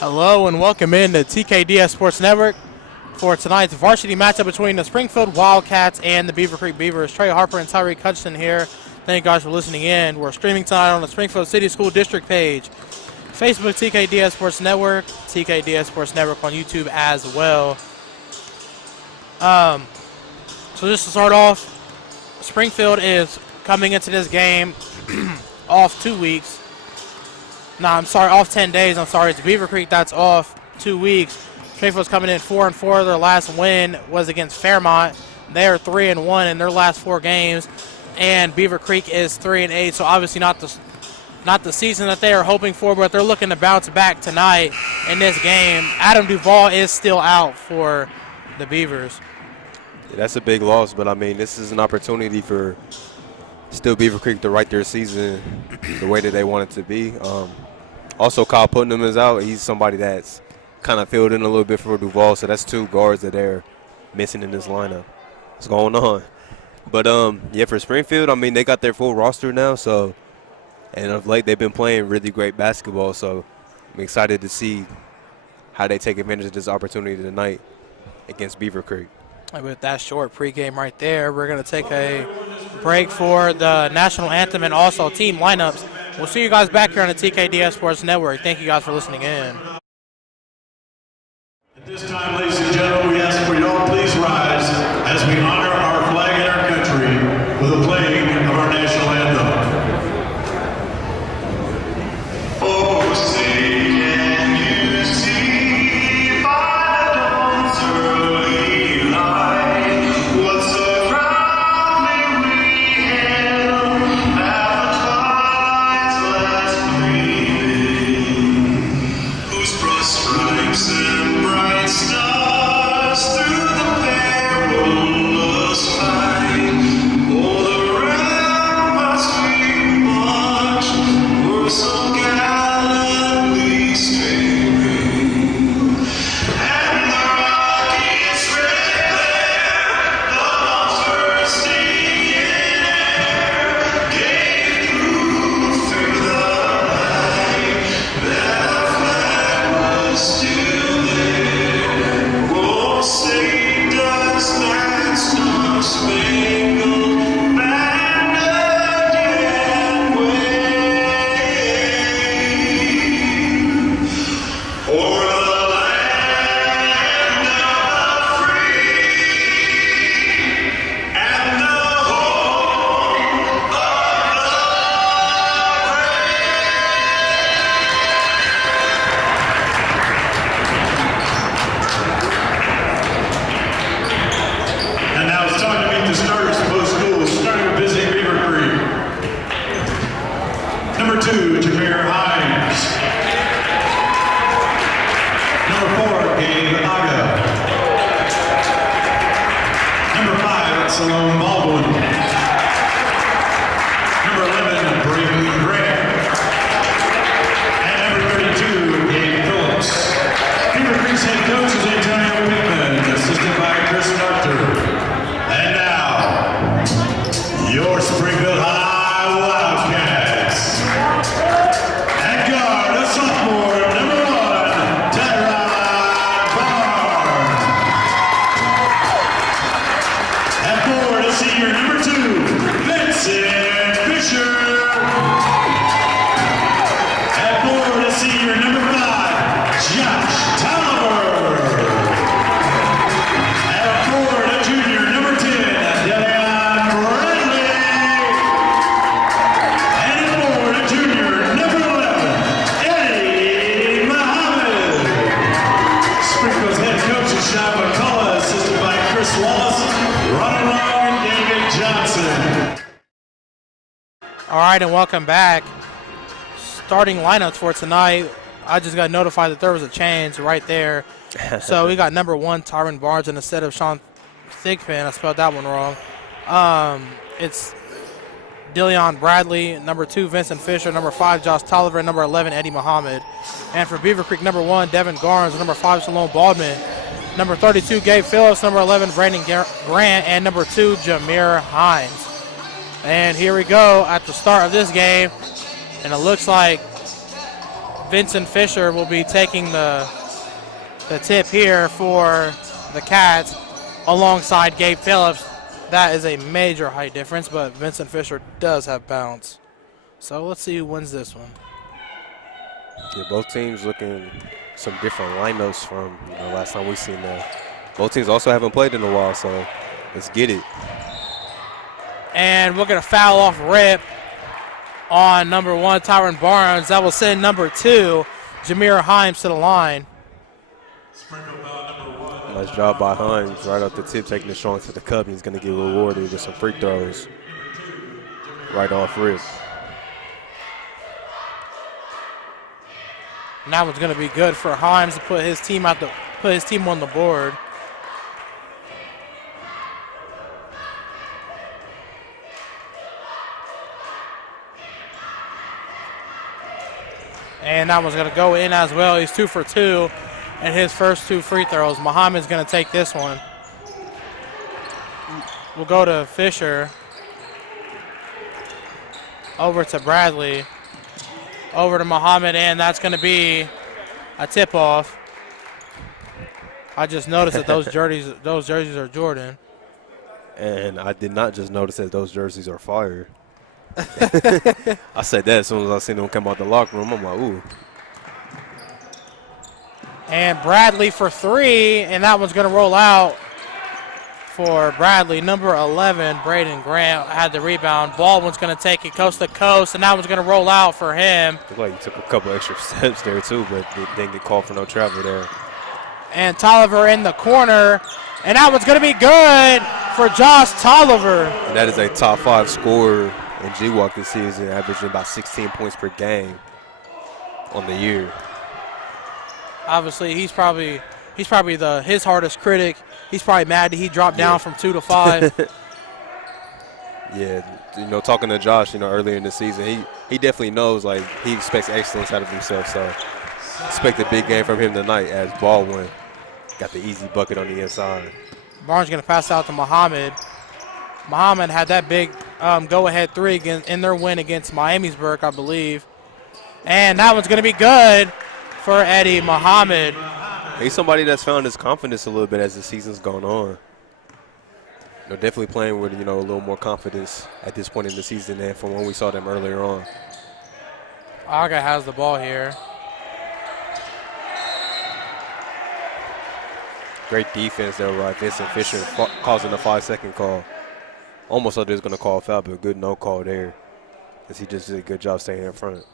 Hello and welcome in to TKDS Sports Network for tonight's varsity matchup between the Springfield Wildcats and the Beavercreek Beavers. Trey Harper and Tyreek Hutchinson here. Thank you guys for listening in. We're streaming tonight on the Springfield City School District page, Facebook TKDS Sports Network, TKDS Sports Network on YouTube as well. So just to start off, Springfield is coming into this game off 2 weeks. Off 10 days. It's Beavercreek that's off 2 weeks. Springfield's coming in 4-4. Their last win was against Fairmont. They are 3-1 in their last 4 games, and Beavercreek is 3-8. So obviously not the season that they are hoping for, but they're looking to bounce back tonight in this game. Adam Duvall is still out for the Beavers. Yeah, that's a big loss, but I mean, this is an opportunity for still Beavercreek to write their season the way that they want it to be. Also, Kyle Putnam is out. He's somebody that's kind of filled in a little bit for Duvall, so that's 2 guards that they're missing in this lineup. What's going on? But, yeah, for Springfield, I mean, they got their full roster now, so and of late they've been playing really great basketball, so I'm excited to see how they take advantage of this opportunity tonight against Beavercreek. And with that short pregame right there, we're going to take a break for the national anthem and also team lineups. We'll see you guys back here on the TKDS Sports Network. Thank you guys for listening in. At this time, ladies and gentlemen, we ask for you all please rise as we honor our flag and our country with the playing of our national anthem. Oh, say can you see by the dawn's early light what so proudly we hailed at the twilight's last gleaming, whose broad stripes and bright stars through the perilous fight, o'er the ramparts we marched, were so gallantly streaming, and the rocket's red glare, the bombs bursting in air, gave proof through the night that our flag was still there. Oh, say does that star-spangled banner yet wave o'er the land of the free and the home of the And now it's time to meet the starters for both schools, starting with busy Beavercreek. Number 2, Jameer Hines. Number 4, Gabe Aga. Number 5, Salome Baldwin. Number 11, Braden Grant. And number 32, Gabe Phillips. Beavercreek's head coach is Antonio Pickman, assisted by Chris Doctor. And now, your Springfield High Wildcats. At guard, a sophomore, number 1, Tyrod Barr. At forward, a senior, number 2, Vincent Fisher. At forward, a senior, number 5, Josh Tolliver. At forward, a junior, number 10, Delion Bradley. And at forward, a junior, number 11, Eddie Muhammad. Springfield's head coach is Sean McCullough, assisted by Chris Wallace, Ronald Long, and David Johnson. All right, and welcome back. Starting lineups for tonight. I just got notified that there was a change right there. So we got number 1, Tyron Barnes, instead of Sean Thigpen. I spelled that one wrong. It's Delion Bradley. Number 2, Vincent Fisher. Number 5, Josh Tolliver. Number 11, Eddie Muhammad. And for Beavercreek, number 1, Devin Garnes. Number 5, Salome Baldwin. Number 32, Gabe Phillips. Number 11, Brandon Grant. And number 2, Jameer Hines. And here we go at the start of this game. And it looks like Vincent Fisher will be taking the tip here for the Cats alongside Gabe Phillips. That is a major height difference, but Vincent Fisher does have bounce. So let's see who wins this one. Yeah, both teams looking some different lineups from last time we seen them. Both teams also haven't played in a while, so let's get it. And we're going to foul off rip on number 1, Tyron Barnes. That will send number 2, Jameer Himes, to the line. Nice job by Himes right off the tip, taking the strong to the cup. He's going to get rewarded with some free throws right off rip. And that one's going to be good for Himes to put his team on the board. And that one's going to go in as well. He's 2 for 2 in his first 2 free throws. Muhammad's going to take this one. We'll go to Fisher. Over to Bradley. Over to Muhammad, and that's going to be a tip-off. I just noticed that those jerseys are Jordan. And I did not just notice that those jerseys are fire. I said that as soon as I seen them come out the locker room. I'm like, ooh. And Bradley for 3, and that one's going to roll out for Bradley. Number 11, Braden Grant, had the rebound. Baldwin's going to take it coast to coast, and that one's going to roll out for him. Looked like he took a couple extra steps there, too, but didn't get called for no travel there. And Tolliver in the corner, and that one's going to be good for Josh Tolliver. And that is a top 5 scorer in GWalk this season, averaging about 16 points per game on the year. Obviously, he's probably his hardest critic. He's probably mad that he dropped down from 2 to 5. Yeah, talking to Josh, earlier in the season, he definitely knows, like, he expects excellence out of himself. So expect a big game from him tonight as Baldwin got the easy bucket on the inside. Barnes going to pass out to Muhammad. Muhammad had that big go-ahead 3 in their win against Miamisburg, I believe. And that one's going to be good for Eddie Muhammad. He's somebody that's found his confidence a little bit as the season's gone on. Definitely playing with, a little more confidence at this point in the season than from when we saw them earlier on. Aga has the ball here. Great defense there by Vincent Fisher, causing a 5-second call. Almost thought they was going to call a foul, but good no call there, as he just did a good job staying in front.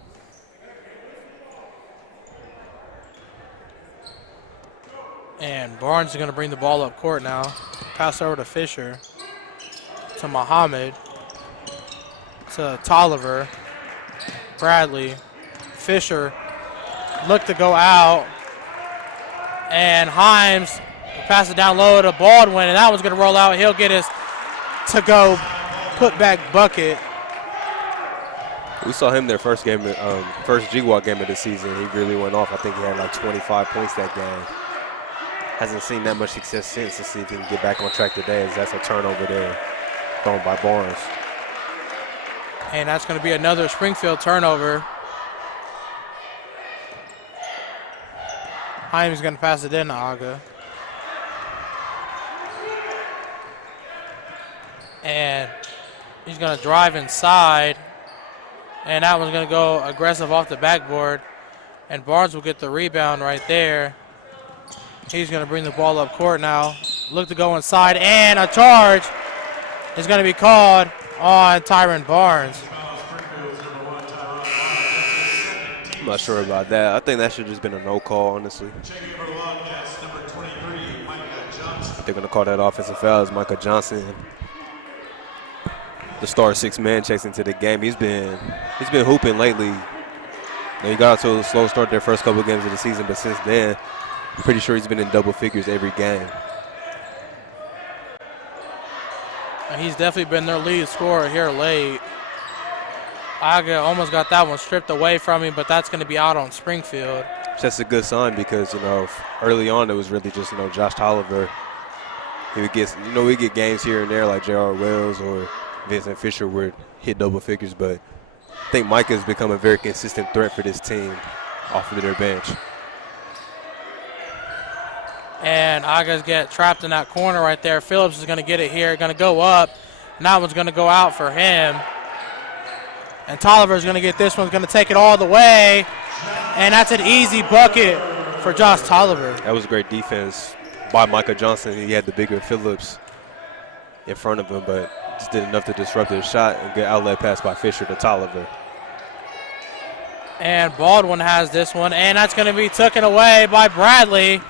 And Barnes is going to bring the ball up court now. Pass over to Fisher. To Muhammad. To Tolliver. Bradley. Fisher. Look to go out. And Himes pass it down low to Baldwin, and that one's going to roll out. He'll get his to-go put-back bucket. We saw him their first GWalk game of the season. He really went off. I think he had like 25 points that game. Hasn't seen that much success since. To see if he can get back on track today, as that's a turnover there thrown by Barnes. And that's going to be another Springfield turnover. Himes going to pass it in to Aga. And he's going to drive inside. And that one's going to go aggressive off the backboard. And Barnes will get the rebound right there. He's going to bring the ball up court now. Look to go inside. And a charge is going to be called on Tyron Barnes. I'm not sure about that. I think that should have just been a no call, honestly. They're going to call that offensive foul as Michael Johnson, the star 6-man, checks into the game. He's been hooping lately. He got out to a slow start their first couple of games of the season, but since then, I'm pretty sure he's been in double figures every game. And he's definitely been their lead scorer here late. Aga almost got that one stripped away from him, but that's going to be out on Springfield. That's a good sign because, early on it was really just, Josh Tolliver. He would get, we get games here and there like J.R. Wells or Vincent Fisher would hit double figures, but I think Micah has become a very consistent threat for this team off of their bench. And Aga's get trapped in that corner right there. Phillips is going to get it here, going to go up. And that one's going to go out for him. And Tolliver's going to get this one, going to take it all the way. And that's an easy bucket for Josh Tolliver. That was great defense by Micah Johnson. He had the bigger Phillips in front of him, but just did enough to disrupt his shot and get outlet pass by Fisher to Tolliver. And Baldwin has this one, and that's going to be taken away by Bradley.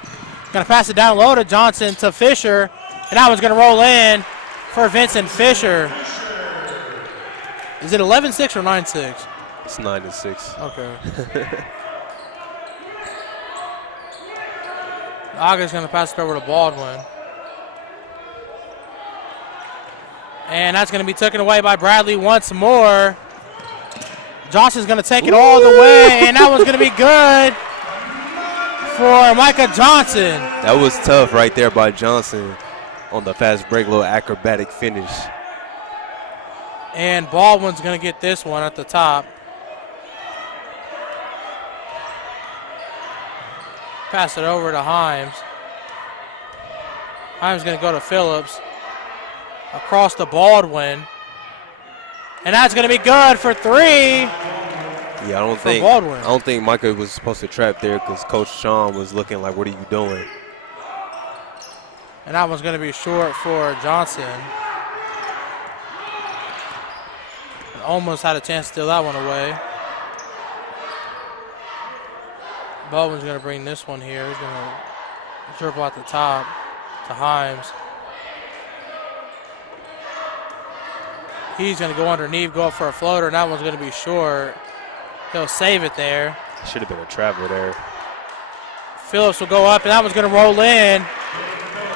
Going to pass it down low to Johnson to Fisher, and that one's going to roll in for Vincent Fisher. Is it 11-6 or 9-6? It's 9-6. Okay. Aga's going to pass it over to Baldwin. And that's going to be taken away by Bradley once more. Johnson's going to take it all the way, and that one's going to be good for Micah Johnson. That was tough right there by Johnson on the fast break, little acrobatic finish. And Baldwin's going to get this one at the top. Pass it over to Himes. Himes going to go to Phillips. Across to Baldwin. And that's going to be good for three. Yeah, I don't think Micah was supposed to trap there because Coach Sean was looking like, what are you doing? And that one's going to be short for Johnson. Almost had a chance to steal that one away. Baldwin's going to bring this one here. He's going to dribble at the top to Himes. He's going to go underneath, go up for a floater, and that one's going to be short. He'll save it there. Should have been a travel there. Phillips will go up, and that one's going to roll in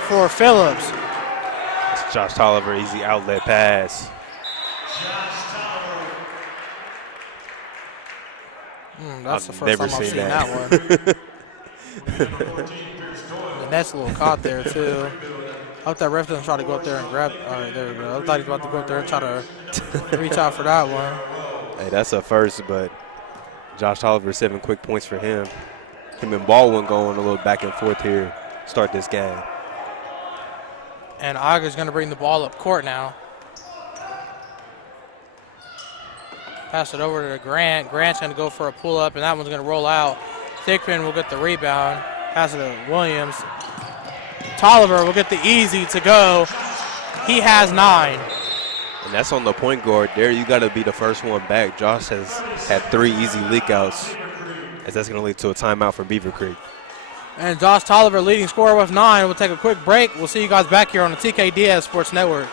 for Phillips. It's Josh Tolliver, easy outlet pass. That's the first time I've seen that one. The net's a little caught there, too. I hope that ref doesn't try to go up there and grab. All right, there we go. I thought he was about to go up there and try to reach out for that one. Hey, that's a first, but Josh Tolliver, 7 quick points for him. Him and Baldwin going a little back and forth here. Start this game. And Aga's going to bring the ball up court now. Pass it over to Grant. Grant's going to go for a pull-up, and that one's going to roll out. Thigpen will get the rebound. Pass it to Williams. Tolliver will get the easy to go. He has 9. And that's on the point guard there. You got to be the first one back. Josh has had 3 easy leak-outs, as that's going to lead to a timeout for Beavercreek. And Josh Tolliver leading scorer with 9. We'll take a quick break. We'll see you guys back here on the TKDS Sports Network.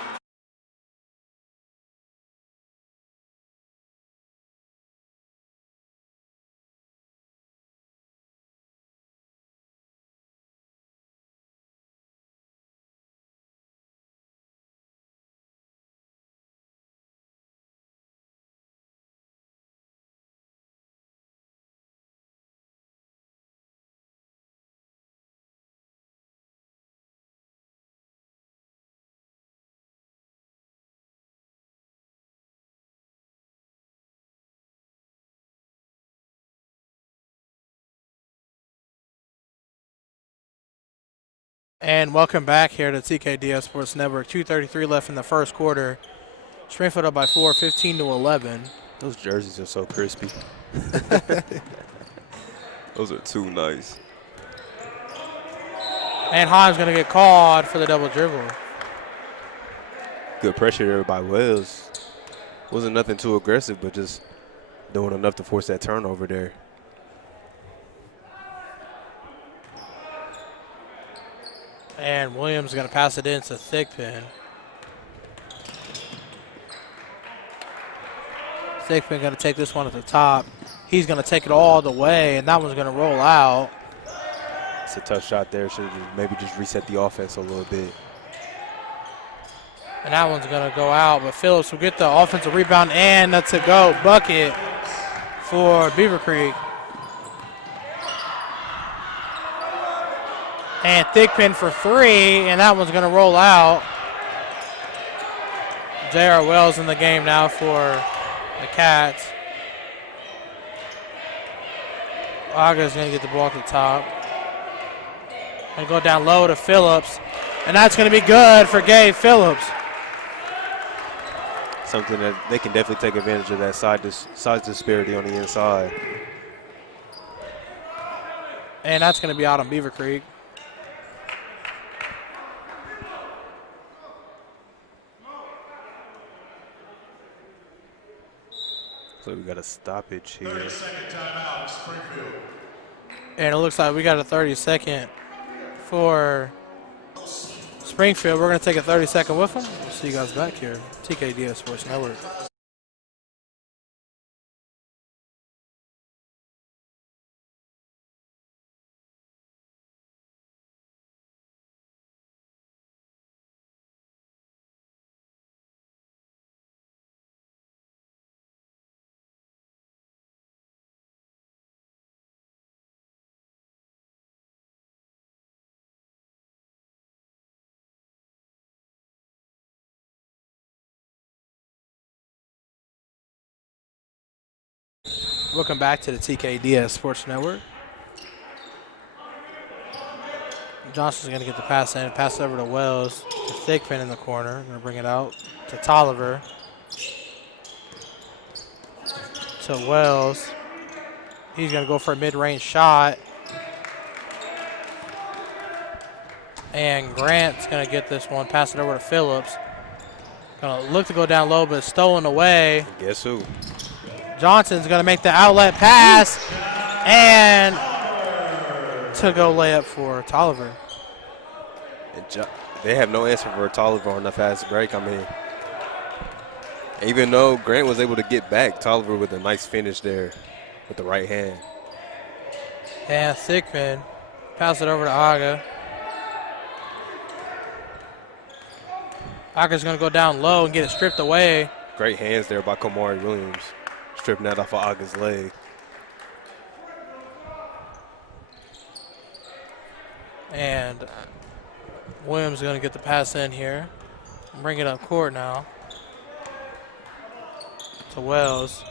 And welcome back here to TKDS Sports Network. 2:33 left in the first quarter. Springfield up by 4, 15-11. Those jerseys are so crispy. Those are too nice. And Himes going to get called for the double dribble. Good pressure there by Wells. Wasn't nothing too aggressive, but just doing enough to force that turnover there. And Williams is going to pass it in to Thigpen. Thigpen going to take this one at the top. He's going to take it all the way, and that one's going to roll out. It's a tough shot there. Should maybe just reset the offense a little bit. And that one's going to go out, but Phillips will get the offensive rebound and the to-go bucket for Beavercreek. And Thigpen for 3, and that one's going to roll out. J.R. Wells in the game now for the Cats. Aga's going to get the ball at the top. And go down low to Phillips. And that's going to be good for Gabe Phillips. Something that they can definitely take advantage of, that size disparity on the inside. And that's going to be out on Beavercreek. So we got a stoppage here. 30-second timeout, Springfield. And it looks like we got a 30-second for Springfield. We're going to take a 30-second with them. We'll see you guys back here. TKDS Sports Network. Welcome back to the TKDS Sports Network. Johnson's going to get the pass in, pass over to Wells, to Thigpen in the corner. Going to bring it out to Tolliver. To Wells. He's going to go for a mid-range shot. And Grant's going to get this one, pass it over to Phillips. Going to look to go down low, but stolen away. Guess who? Johnson's going to make the outlet pass and to go layup for Tolliver. They have no answer for Tolliver on the fast break. I mean, even though Grant was able to get back, Tolliver with a nice finish there with the right hand. And Thigpen pass it over to Aga. Aga's going to go down low and get it stripped away. Great hands there by Kamari Williams, stripping that off of Aga's leg. And Williams is going to get the pass in here. Bring it up court now. To Wells.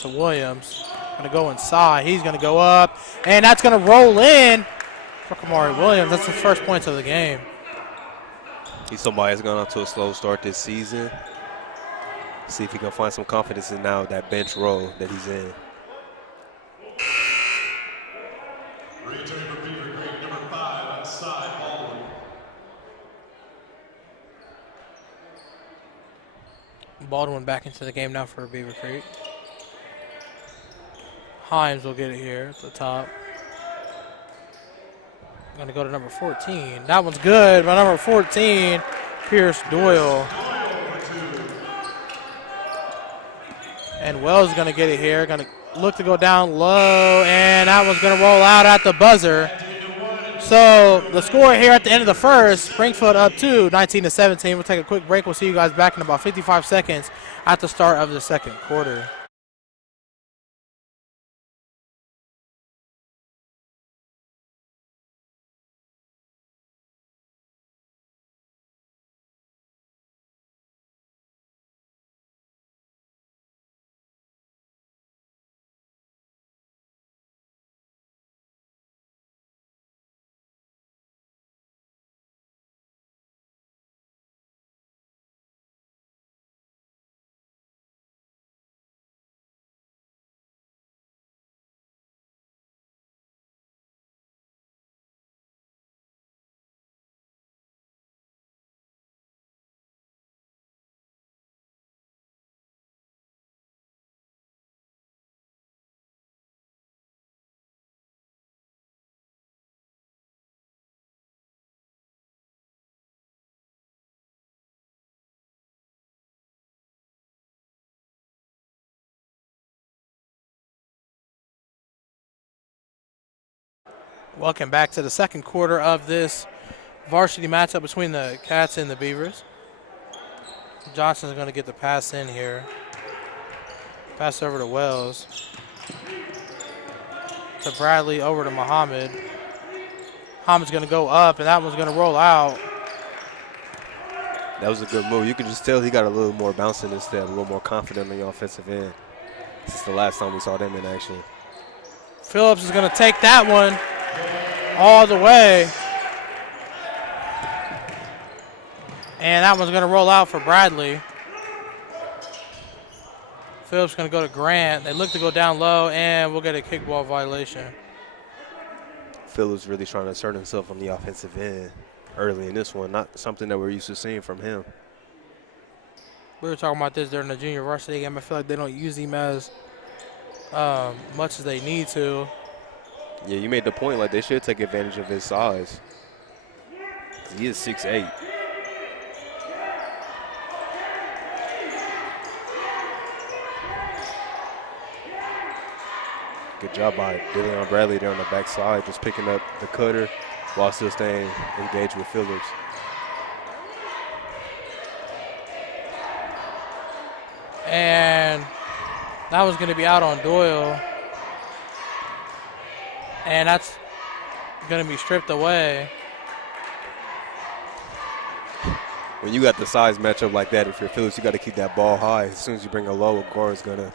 To Williams. Going to go inside. He's going to go up. And that's going to roll in for Kamari Williams. That's his first points of the game. He's somebody that's gone off to a slow start this season. See if he can find some confidence in now that bench role that he's in. Return for Beavercreek, number 5 outside Baldwin. Baldwin back into the game now for Beavercreek. Himes will get it here at the top. Going to go to number 14. That one's good by number 14, Pierce Doyle. And Wells is going to get it here. Going to look to go down low, and that one's going to roll out at the buzzer. So the score here at the end of the first, Springfield up to 19-17. We'll take a quick break. We'll see you guys back in about 55 seconds at the start of the second quarter. Welcome back to the second quarter of this varsity matchup between the Cats and the Beavers. Johnson's going to get the pass in here. Pass over to Wells. To Bradley, over to Muhammad. Muhammad's going to go up, and that one's going to roll out. That was a good move. You can just tell he got a little more bounce in his step, a little more confident on the offensive end. This is the last time we saw them in action. Phillips is going to take that one all the way. And that one's going to roll out for Bradley. Phillips going to go to Grant. They look to go down low, and we'll get a kickball violation. Phillips really trying to assert himself on the offensive end early in this one. Not something that we're used to seeing from him. We were talking about this during the junior varsity game. I feel like they don't use him as much as they need to. Yeah, you made the point. Like, they should take advantage of his size. He is 6'8". Good job by Dillon Bradley there on the backside, just picking up the cutter while still staying engaged with Phillips. And that was going to be out on Doyle. And that's going to be stripped away. When you got the size matchup like that, if you're Phillips, you got to keep that ball high. As soon as you bring a low, a guard's going to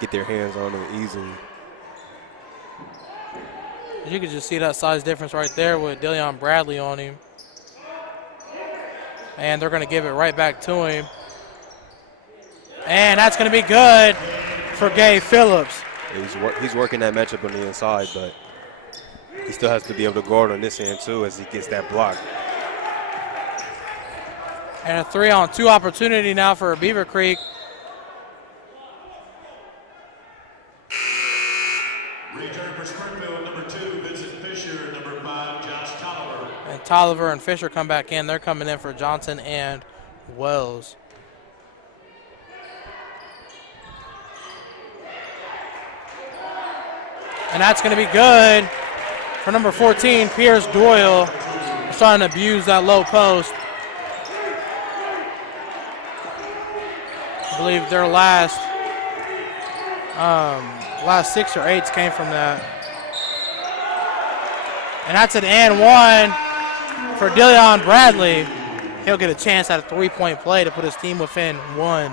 get their hands on it easily. You can just see that size difference right there with Dillon Bradley on him. And they're going to give it right back to him. And that's going to be good for Gabe Phillips. He's working that matchup on the inside, but he still has to be able to guard on this end too as he gets that block. And a 3-on-2 opportunity now for Beavercreek. Return for Springfield, number 2, Vincent Fisher, number 5, Josh Tolliver. And Tolliver and Fisher come back in. They're coming in for Johnson and Wells. And that's going to be good for number 14, Pierce Doyle. Starting to abuse that low post. I believe their last 6 or 8s came from that. And that's an and one for Dillon Bradley. He'll get a chance at a 3-point play to put his team within 1.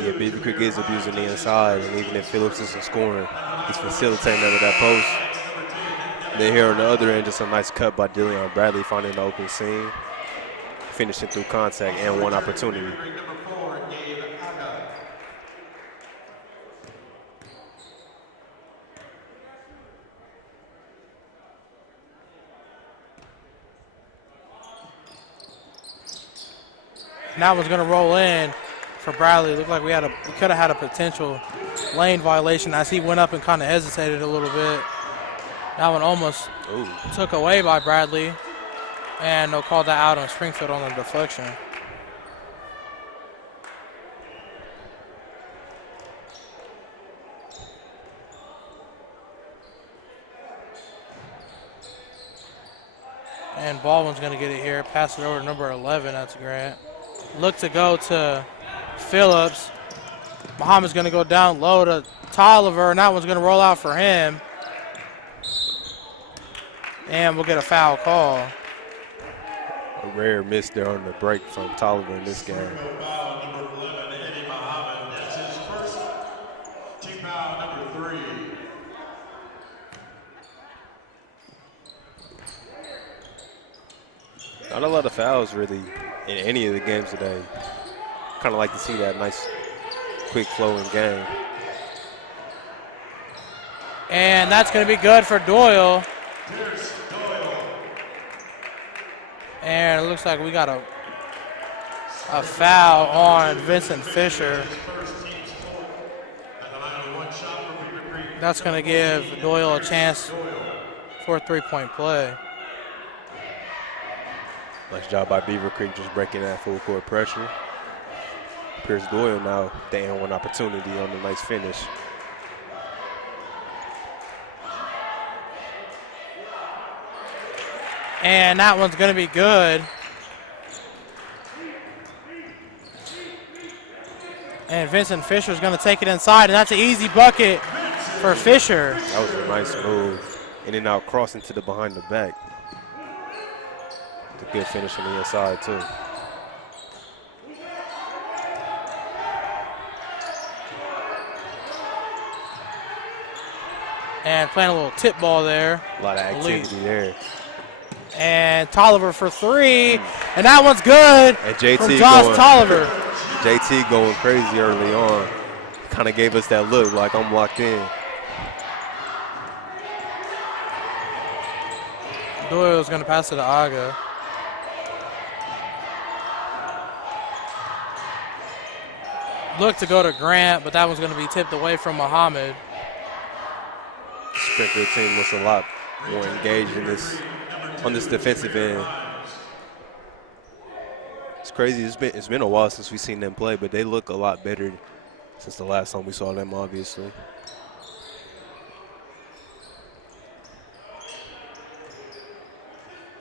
Yeah, Beavercreek is abusing the inside, and even if Phillips isn't scoring, he's facilitating under that post. Then here on the other end, just a nice cut by Dillon Bradley, finding the open seam, finishing through contact and one opportunity. And that one's going to roll in for Bradley. Looked like we could have had a potential lane violation as he went up and kind of hesitated a little bit. That one almost took away by Bradley. And they'll call that out on Springfield on the deflection. And Baldwin's going to get it here. Pass it over to number 11. That's Grant. Look to go to Phillips. Muhammad's going to go down low to Tolliver, and that one's going to roll out for him. And we'll get a foul call. A rare miss there on the break from Tolliver in this game. Foul number 11, Eddie Muhammad. That's his first team foul number 3. Not a lot of fouls really in any of the games today. Kind of like to see that nice, quick flowing game. And that's going to be good for Doyle. And it looks like we got a foul on Vincent Fisher. That's going to give Doyle a chance for a 3-point play. Nice job by Beavercreek just breaking that full court pressure. Pierce Doyle now the and one opportunity on the nice finish. And that one's going to be good. And Vincent Fisher's going to take it inside, and that's an easy bucket for Fisher. That was a nice move. In and out, crossing to the behind the back. It's a good finish on the inside, too. And playing a little tip ball there. A lot of activity there. And Tolliver for three. And that one's good And JT from Josh going, Tolliver. JT going crazy early on. Kind of gave us that look like I'm locked in. Doyle's going to pass it to Aga. Look to go to Grant, but that one's going to be tipped away from Muhammad. Springfield team looks a lot more engaged in on this defensive end. It's crazy. It's been a while since we've seen them play, but they look a lot better since the last time we saw them, obviously.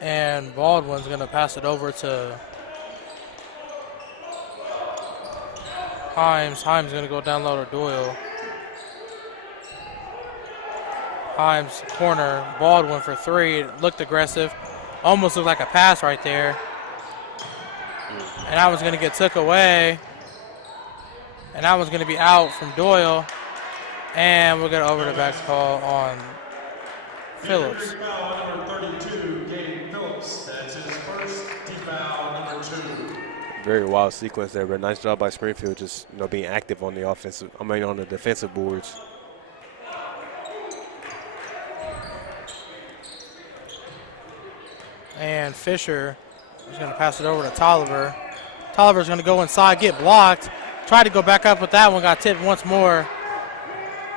And Baldwin's going to pass it over to Himes. Himes going to go down low to Doyle. Himes corner. Baldwin for three. Looked aggressive. Almost looked like a pass right there. And that one's going to get took away. And that one's going to be out from Doyle. And we'll get over the back call on Phillips. Very wild sequence there, but nice job by Springfield, just being active on the offensive. on the defensive boards. And Fisher is going to pass it over to Tolliver. Tolliver's going to go inside, get blocked. Tried to go back up with that one, got tipped once more.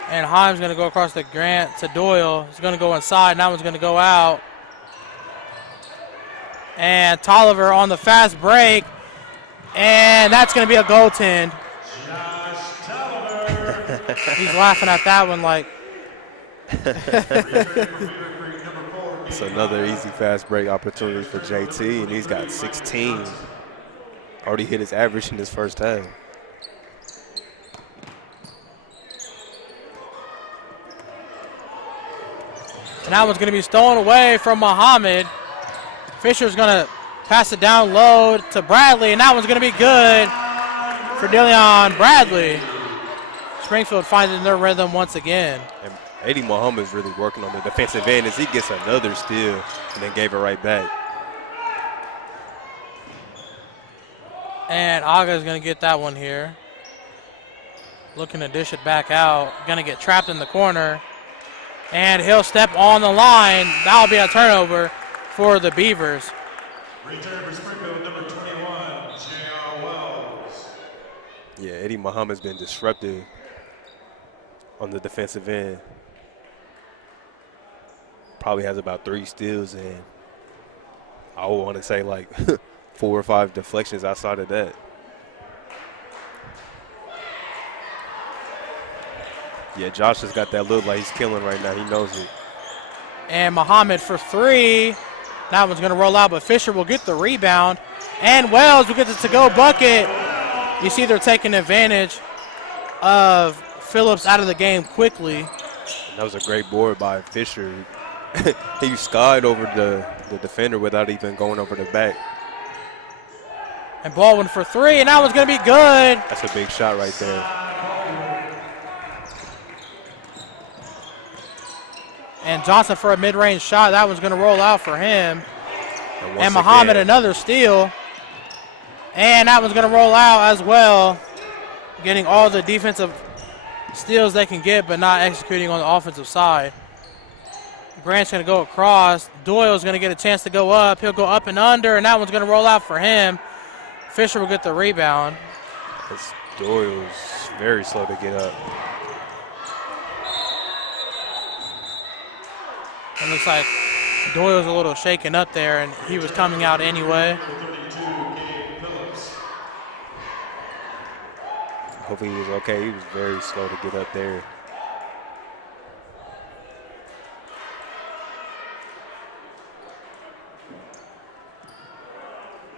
And Himes going to go across the Grant to Doyle. He's going to go inside, and that one's going to go out. And Tolliver on the fast break. And that's going to be a goaltend. He's laughing at that one like. It's another easy fast break opportunity for JT, and he's got 16. Already hit his average in his first half. And that one's going to be stolen away from Muhammad. Fisher's going to pass it down low to Bradley, and that one's going to be good for Deleon Bradley. Springfield finding their rhythm once again. And Eddie Muhammad's really working on the defensive end as he gets another steal and then gave it right back. And Aga's going to get that one here. Looking to dish it back out. Going to get trapped in the corner. And he'll step on the line. That'll be a turnover for the Beavers. Return for Springfield, number 21, J.R. Wells. Yeah, Eddie Muhammad's been disruptive on the defensive end. Probably has about 3 steals, and I would want to say like 4 or 5 deflections outside of that. Yeah, Josh has got that look like he's killing right now. He knows it. And Muhammad for 3. That one's going to roll out, but Fisher will get the rebound. And Wells will get the to-go bucket. You see they're taking advantage of Phillips out of the game quickly. And that was a great board by Fisher. He skied over the defender without even going over the back. And Baldwin for 3, and that one's going to be good. That's a big shot right there. And Johnson for a mid-range shot. That one's going to roll out for him. And Muhammad another steal. And that one's going to roll out as well. Getting all the defensive steals they can get, but not executing on the offensive side. Grant's going to go across. Doyle's going to get a chance to go up. He'll go up and under, and that one's going to roll out for him. Fisher will get the rebound. Doyle's very slow to get up. It looks like Doyle's a little shaken up there, and he was coming out anyway. Hopefully he was okay. He was very slow to get up there.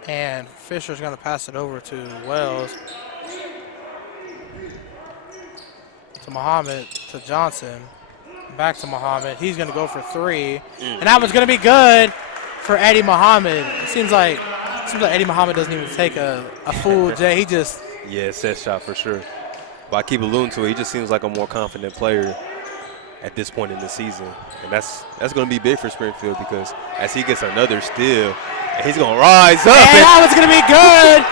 And Fisher's going to pass it over to Wells. To Muhammad, to Johnson. Back to Muhammad. He's going to go for 3. And that one's going to be good for Eddie Muhammad. It seems like Eddie Muhammad doesn't even take a full J. He just... Yeah, set shot for sure. But I keep alluding to it. He just seems like a more confident player. at this point in the season. And that's going to be big for Springfield because as he gets another steal, and he's going to rise up. And that was going to be good.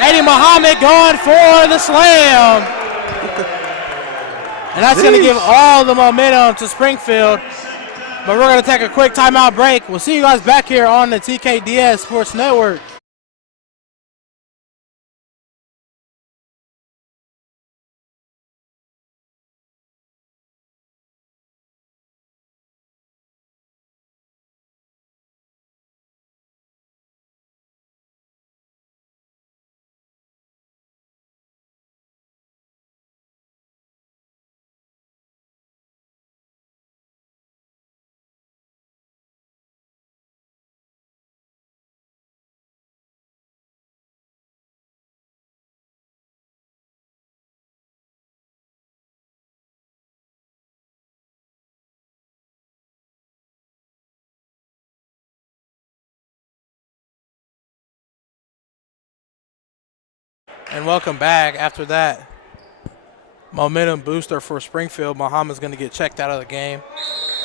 Eddie Muhammad going for the slam. And that's going to give all the momentum to Springfield. But we're going to take a quick timeout break. We'll see you guys back here on the TKDS Sports Network. And welcome back. After that momentum booster for Springfield, Muhammad's going to get checked out of the game.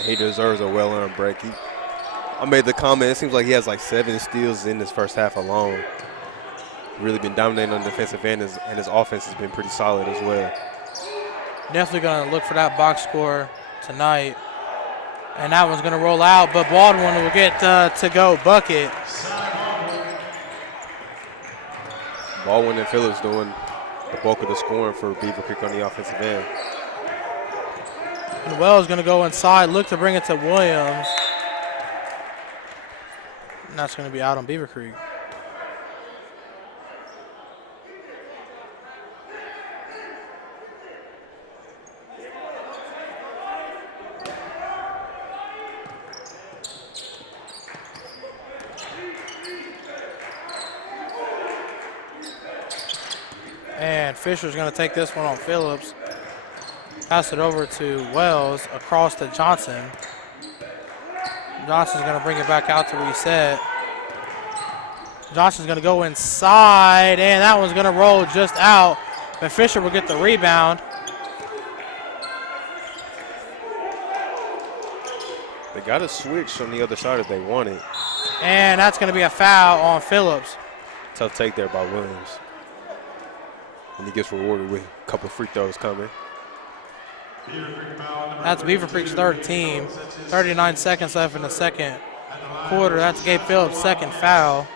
He deserves a well-earned break. I made the comment, it seems like he has like 7 steals in this first half alone. Really been dominating on the defensive end, and his offense has been pretty solid as well. Definitely going to look for that box score tonight. And that one's going to roll out, but Baldwin will get to-go bucket. Baldwin and Phillips doing the bulk of the scoring for Beavercreek on the offensive end. And Wells going to go inside, look to bring it to Williams. And that's going to be out on Beavercreek. And Fisher's going to take this one on Phillips. Pass it over to Wells, across to Johnson. Johnson's going to bring it back out to reset. Johnson's going to go inside, and that one's going to roll just out. But Fisher will get the rebound. They got to switch on the other side if they want it. And that's going to be a foul on Phillips. Tough take there by Williams. And he gets rewarded with a couple free throws coming. That's Beavercreek's third team. 39 seconds left in the second quarter. That's Gabe Phillips' second foul.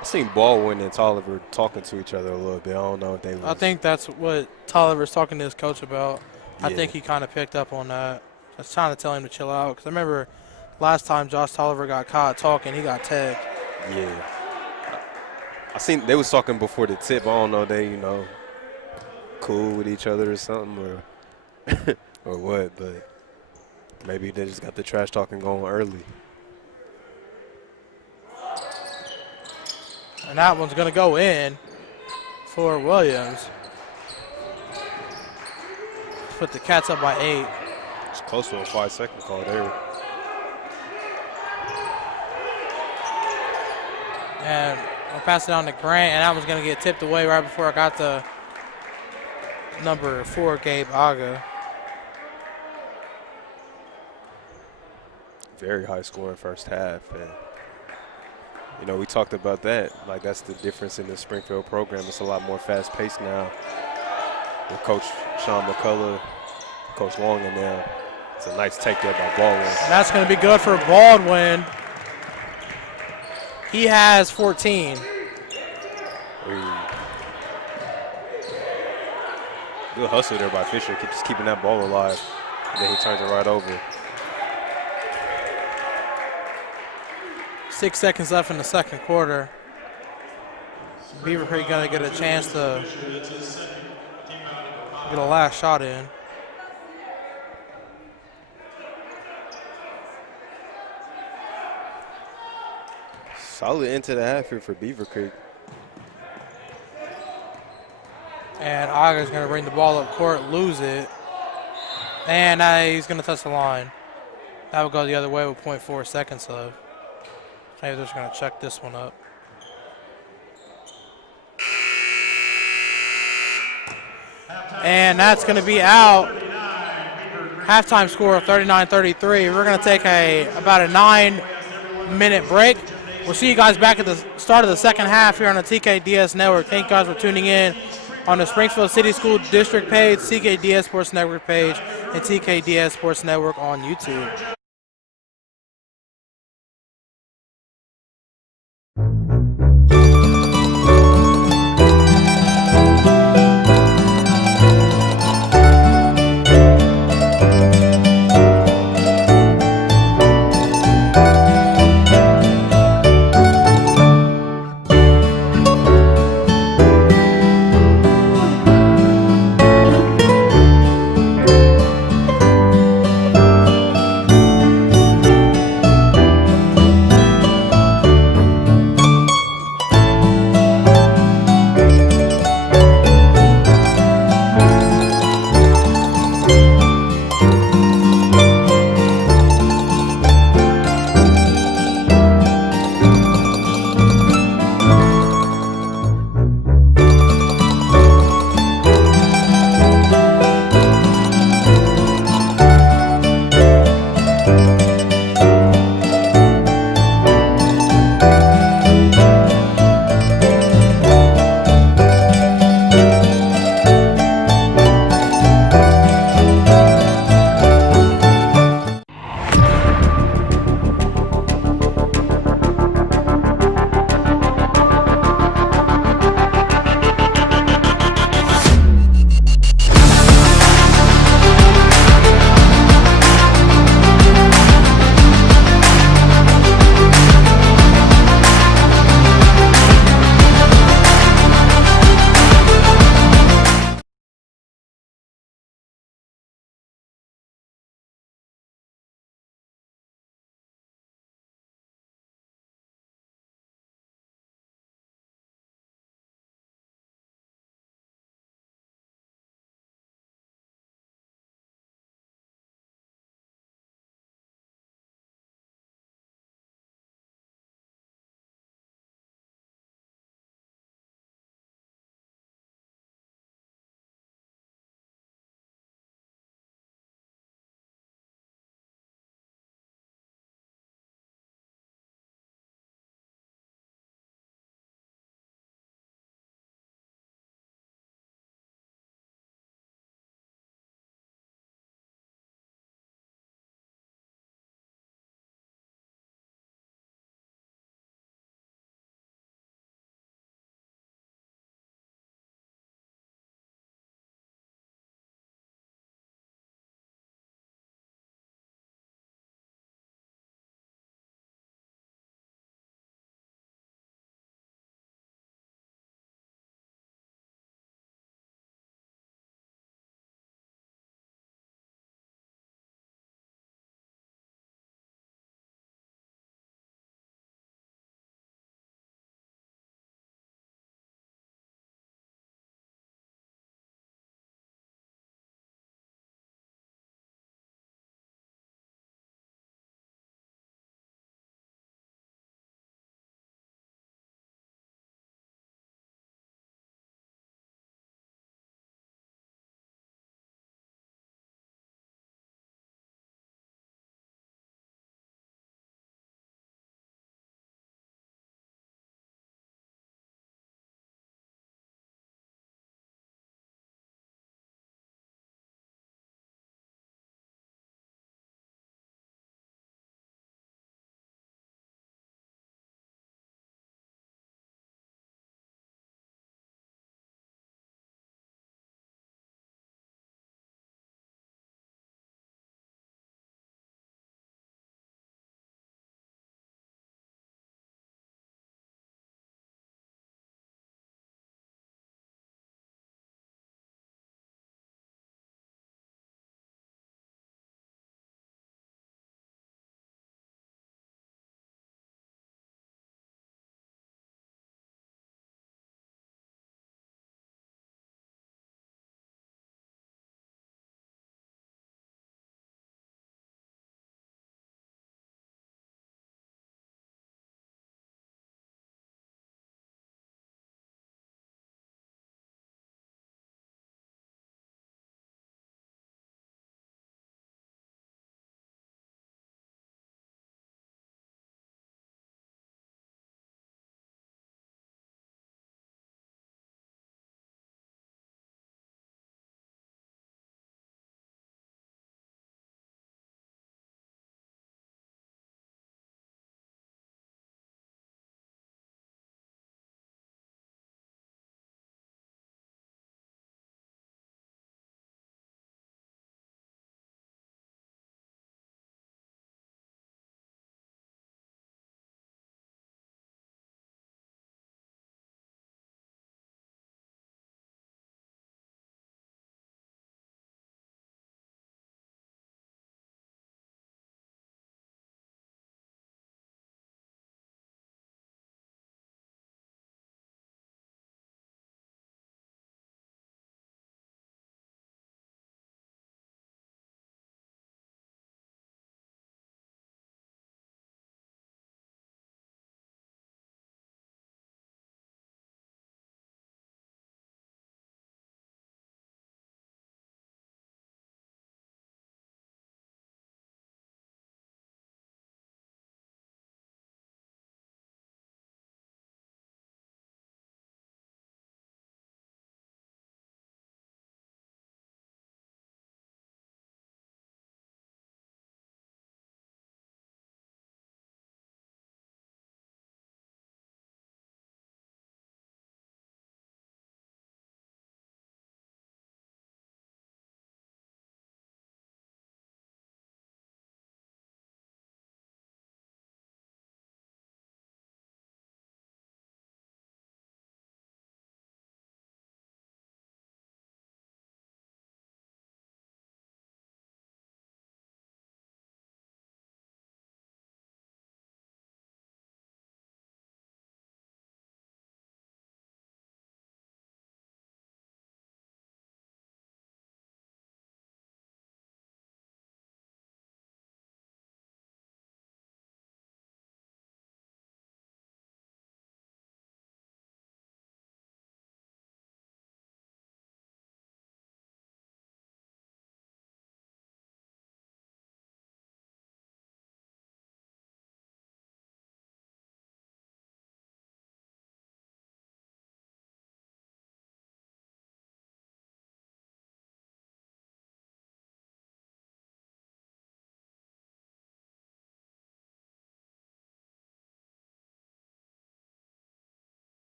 I seen Baldwin and Tolliver talking to each other a little bit. I don't know if they was. I think that's what Tolliver's talking to his coach about. Yeah. I think he kind of picked up on that. I was trying to tell him to chill out because I remember last time Josh Tolliver got caught talking, he got tagged. Yeah. I seen they was talking before the tip. I don't know, they, cool with each other or something or or what, but maybe they just got the trash talking going early. And that one's going to go in for Williams. Put the Cats up by 8. It's close to a 5-second call there. And we'll pass it on to Grant, and that one's going to get tipped away right before I got to number 4, Gabe Aga. Very high scoring first half. And, we talked about that. Like, that's the difference in the Springfield program. It's a lot more fast-paced now. With Coach Sean McCullough, Coach Long in there. It's a nice take there by Baldwin. And that's going to be good for Baldwin. He has 14. Good hustle there by Fisher, just keeping that ball alive. And then he turns it right over. 6 seconds left in the second quarter. Beavercreek going to get a chance to get a last shot in. Solid into the half here for Beavercreek. And Aga's going to bring the ball up court, lose it. And he's going to touch the line. That will go the other way with 0.4 seconds left. Maybe they're just going to check this one up. And that's going to be out. Halftime score 39-33. We're going to take about a 9-minute break. We'll see you guys back at the start of the second half here on the TKDS Network. Thank you guys for tuning in on the Springfield City School District page, TKDS Sports Network page, and TKDS Sports Network on YouTube.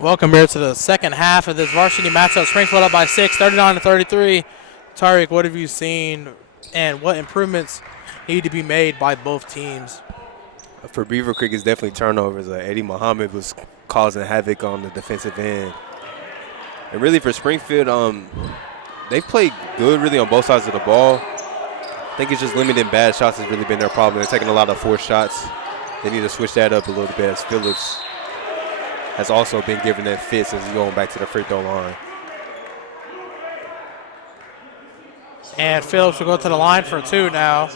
Welcome here to the second half of this varsity matchup. Springfield up by 6, 39-33. Tariq, what have you seen and what improvements need to be made by both teams? For Beavercreek, it's definitely turnovers. Eddie Muhammad was causing havoc on the defensive end. And really for Springfield, they've played good really on both sides of the ball. I think it's just limiting bad shots has really been their problem. They're taking a lot of forced shots. They need to switch that up a little bit as Phillips has also been giving them fits as he's going back to the free throw line. And Phillips will go to the line for 2 now.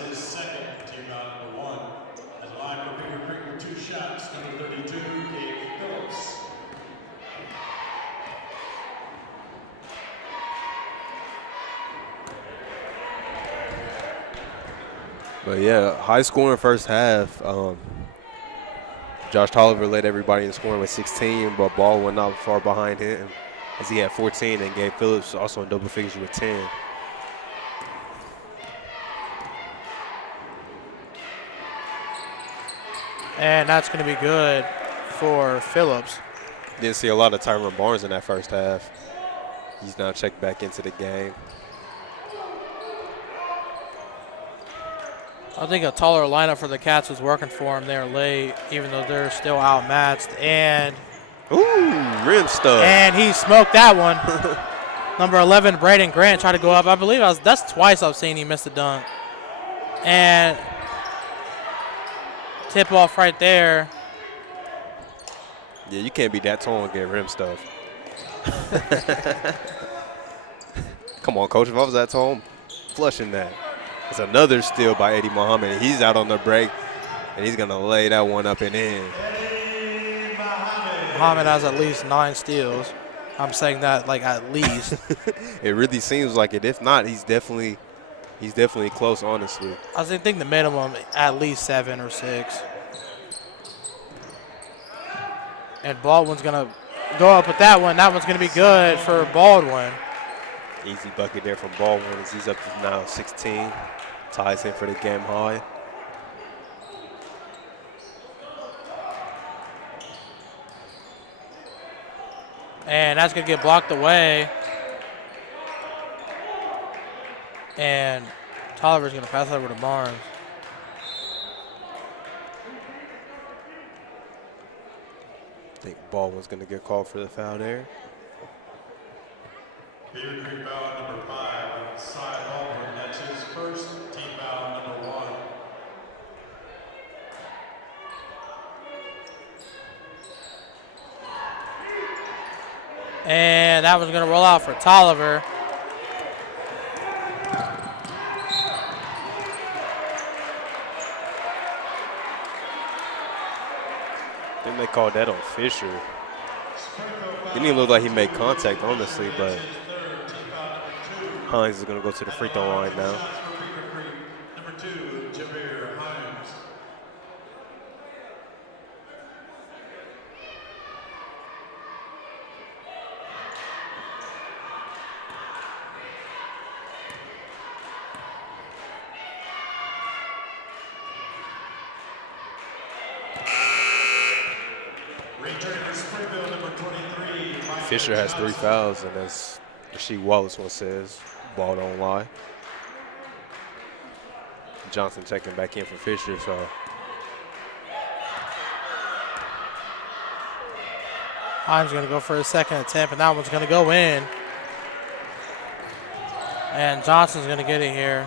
But yeah, high scoring first half. Josh Tolliver led everybody in scoring with 16, but Ball went not far behind him as he had 14, and Gabe Phillips also in double figures with 10. And that's going to be good for Phillips. Didn't see a lot of Tyrone Barnes in that first half. He's now checked back into the game. I think a taller lineup for the Cats was working for him there late, even though they're still outmatched. And rim stuff. And he smoked that one. Number 11, Braden Grant, tried to go up. I believe that's twice I've seen he missed a dunk. And tip off right there. Yeah, you can't be that tall and get rim stuff. Come on, coach. If I was that tall, I'm flushing that. It's another steal by Eddie Muhammad. He's out on the break, and he's going to lay that one up and in. Muhammad has at least 9 steals. I'm saying that like at least. It really seems like it. If not, he's definitely close, honestly. I think the minimum at least 7 or 6. And Baldwin's going to go up with that one. That one's going to be good for Baldwin. Easy bucket there from Baldwin as he's up to now 16. Ties in for the game high. And that's going to get blocked away. And Tolliver's going to pass it over to Barnes. I think Baldwin's going to get called for the foul there. Beavercreek foul number 5, Cy Baldwin. That's his first team foul, number 1. And that one's going to roll out for Tolliver. I think they called that on Fisher. Didn't even look like he made contact, honestly, but Hines is going to go to the free throw line now. Number 2, Javier Hines. Fisher has 3 fouls, and as Rasheed Wallace once says, ball don't lie. Johnson checking back in for Fisher, so. Hines going to go for his second attempt, and that one's going to go in. And Johnson's going to get it here.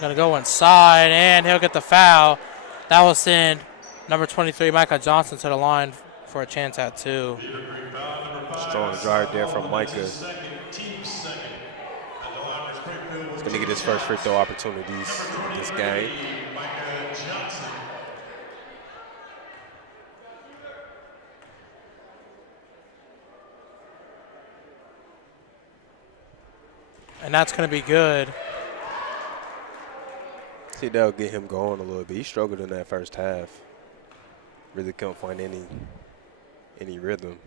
Going to go inside, and he'll get the foul. That will send number 23, Micah Johnson, to the line for a chance at 2. Strong drive there from Micah. He's going to get his first free throw opportunities in this game. And that's going to be good. See, that'll get him going a little bit. He struggled in that first half. Really couldn't find any rhythm.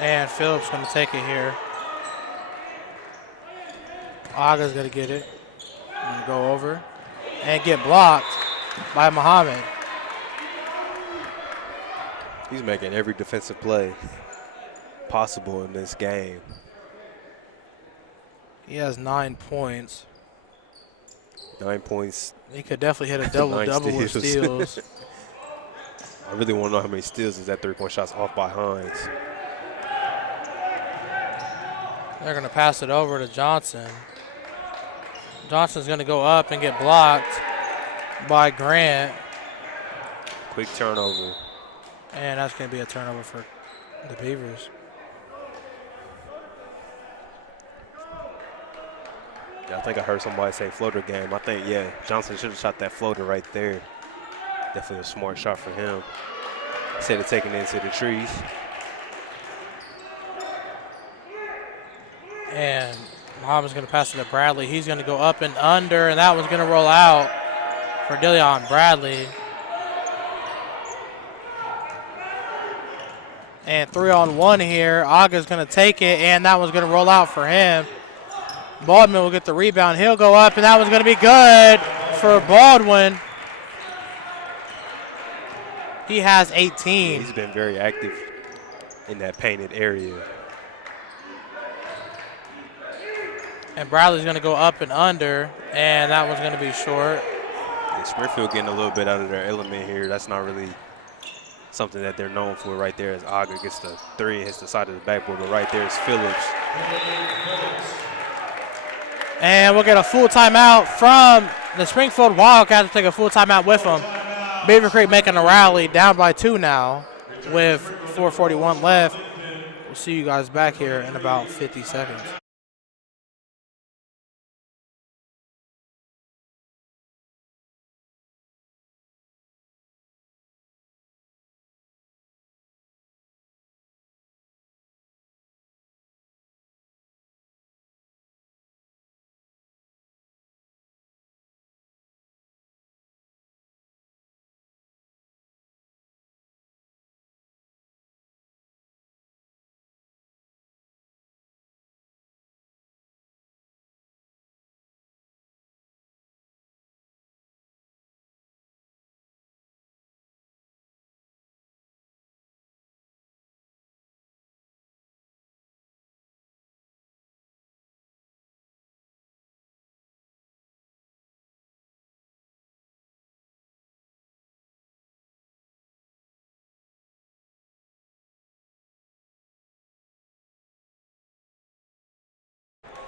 And Phillips going to take it here. Aga's going to get it. Gonna go over and get blocked by Muhammad. He's making every defensive play possible in this game. He has 9 points. 9 points. He could definitely hit a double-double with steals. I really want to know how many steals is that 3-point shots off by Hines. They're going to pass it over to Johnson. Johnson's going to go up and get blocked by Grant. Quick turnover. And that's going to be a turnover for the Beavers. Yeah, I think I heard somebody say floater game. I think, yeah, Johnson should have shot that floater right there. Definitely a smart shot for him. Instead of taking it into the trees. And Muhammad's going to pass it to Bradley. He's going to go up and under, and that one's going to roll out for Dillion Bradley. And 3-on-1 here. Aga's going to take it, and that one's going to roll out for him. Baldwin will get the rebound. He'll go up, and that one's going to be good for Baldwin. He has 18. Yeah, he's been very active in that painted area. And Bradley's going to go up and under, and that one's going to be short. Yeah, Springfield getting a little bit out of their element here. That's not really something that they're known for right there as Aga gets the 3 and hits the side of the backboard. But right there is Phillips. And we'll get a full timeout from the Springfield Wildcats. Take a full timeout with them. Beavercreek making a rally, down by 2 now with 4:41 left. We'll see you guys back here in about 50 seconds.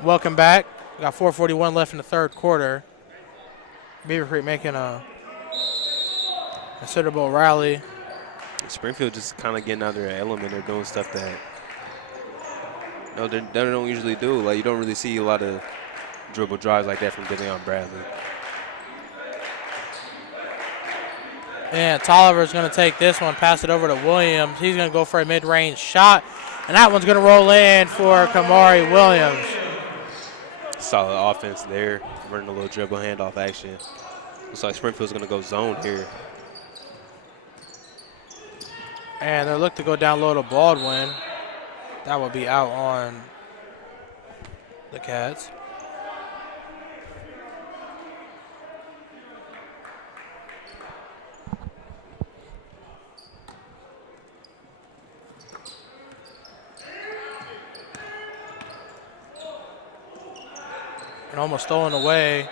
Welcome back. We got 4:41 left in the third quarter. Beavercreek making a considerable rally. Springfield just kind of getting out of their element. They're doing stuff that they don't usually do. Like, you don't really see a lot of dribble drives like that from Dillion Bradley. And Tolliver's going to take this one, pass it over to Williams. He's going to go for a mid-range shot, and that one's going to roll in for Kamari Williams. Solid offense there. Running a little dribble handoff action. Looks like Springfield's going to go zone here. And they look to go down low to Baldwin. That will be out on the Cats. And almost stolen away.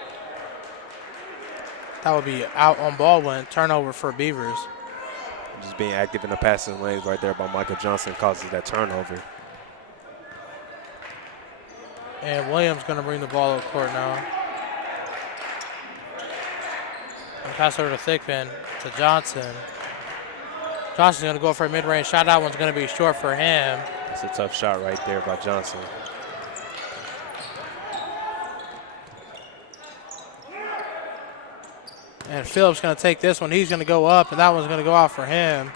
That would be out on Baldwin. Turnover for Beavers. Just being active in the passing lanes right there by Michael Johnson causes that turnover. And Williams going to bring the ball up court now. And pass over to Thigpen to Johnson. Johnson's going to go for a mid-range shot. That one's going to be short for him. That's a tough shot right there by Johnson. And Phillips going to take this one. He's going to go up, and that one's going to go out for him.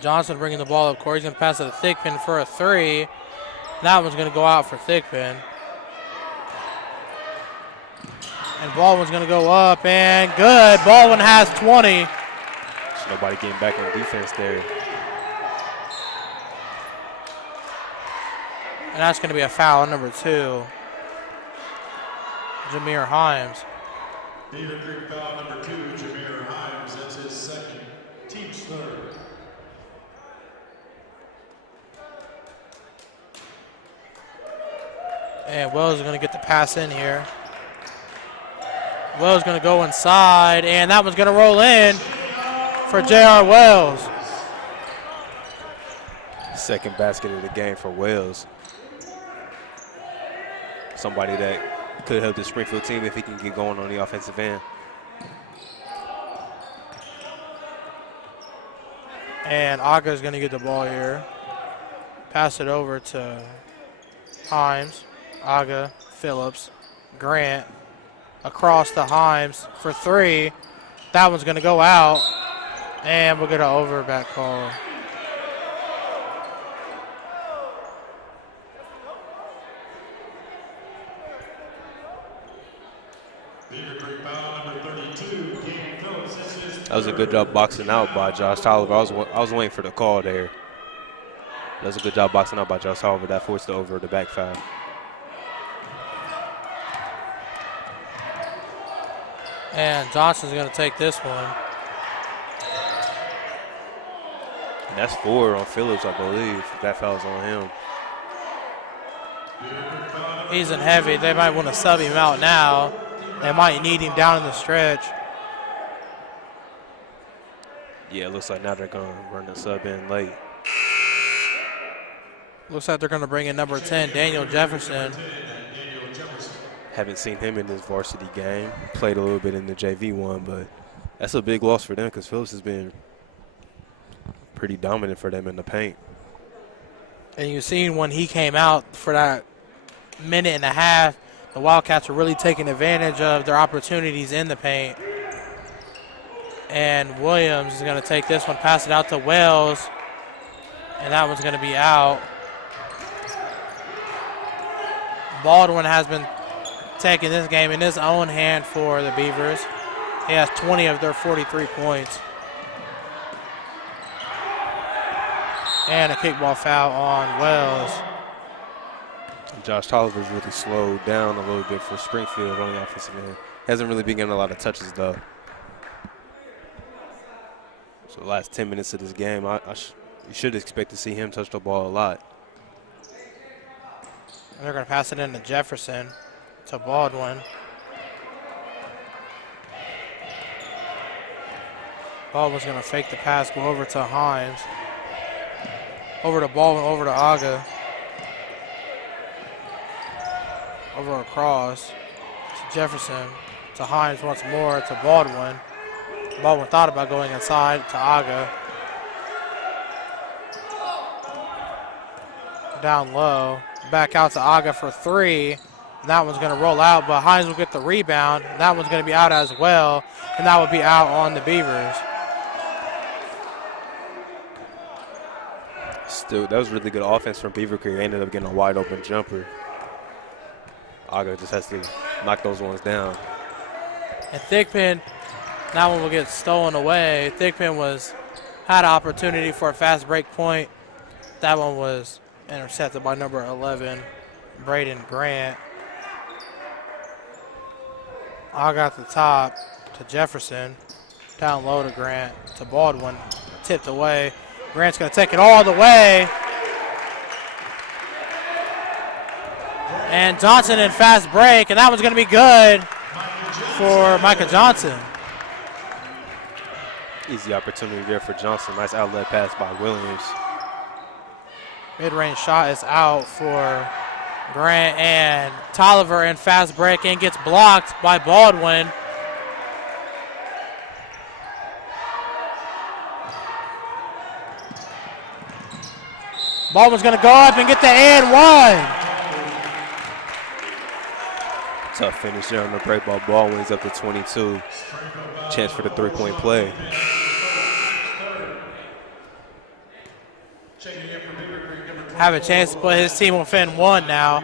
Johnson bringing the ball up court. He's going to pass it to Thigpen for a 3. That one's going to go out for Thigpen. And Baldwin's going to go up, and good. Baldwin has 20. There's nobody getting back on defense there. And that's going to be a foul, number 2. Jameer Himes. Beavercreek foul number 2, Jameer Himes. That's his second, team's third. And Wells is going to get the pass in here. Wells going to go inside, and that one's going to roll in for J.R. Wells. Second basket of the game for Wells. Somebody that could help the Springfield team if he can get going on the offensive end. And Aga is going to get the ball here. Pass it over to Himes. Aga, Phillips, Grant. Across to Himes for 3. That one's going to go out. And we'll get an overback call. That was a good job boxing out by Josh Tolliver. I was waiting for the call there. That was a good job boxing out by Josh Tolliver. That forced the over the back foul. And Johnson's going to take this one. And that's 4 on Phillips, I believe. That foul's on him. He's in heavy. They might want to sub him out now. They might need him down in the stretch. Yeah, it looks like now they're going to run the sub in late. Looks like they're going to bring in number 10, Daniel Jefferson. Haven't seen him in this varsity game. Played a little bit in the JV one, but that's a big loss for them because Phillips has been pretty dominant for them in the paint. And you've seen when he came out for that minute and a half, the Wildcats are really taking advantage of their opportunities in the paint. And Williams is going to take this one, pass it out to Wells, and that one's going to be out. Baldwin has been taking this game in his own hand for the Beavers. He has 20 of their 43 points. And a kickball foul on Wells. Josh Tolliver's really slowed down a little bit for Springfield on the offensive end. Hasn't really been getting a lot of touches, though. So the last 10 minutes of this game, you should expect to see him touch the ball a lot. And they're going to pass it into Jefferson, to Baldwin. Baldwin's going to fake the pass, go over to Himes. Over to Baldwin, over to Aga. Over across to Jefferson, to Himes once more, to Baldwin. Baldwin thought about going inside to Aga. Down low. Back out to Aga for 3. And that one's going to roll out, but Himes will get the rebound. And that one's going to be out as well. And that would be out on the Beavers. Still, that was really good offense from Beavercreek. They ended up getting a wide open jumper. Aga just has to knock those ones down. And Thigpen, that one will get stolen away. Thigpen had an opportunity for a fast break point. That one was intercepted by number 11, Braden Grant. Aga at the top to Jefferson. Down low to Grant, to Baldwin. Tipped away. Grant's going to take it all the way. And Johnson in fast break, and that one's going to be good for Micah Johnson. Easy opportunity there for Johnson. Nice outlet pass by Williams. Mid-range shot is out for Grant, and Tolliver in fast break and gets blocked by Baldwin. Baldwin's going to go up and get the and one. Tough finish there on the break ball. Baldwin's up to 22. Chance for the three-point play. Have a chance to put his team within 1 now.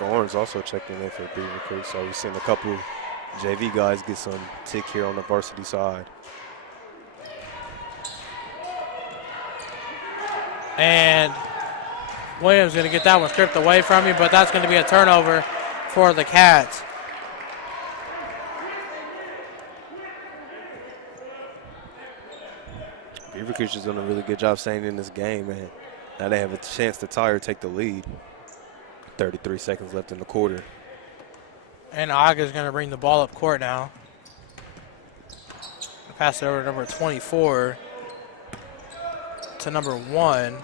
Garnes also checking in for Beavercreek. So we've seen a couple JV guys get some tick here on the varsity side. And Williams going to get that one stripped away from you, but that's going to be a turnover for the Cats. Beavercreek is doing a really good job staying in this game, man. Now they have a chance to tie or take the lead. 33 seconds left in the quarter. And Aga's going to bring the ball up court now. Pass it over to number 24 to number 1.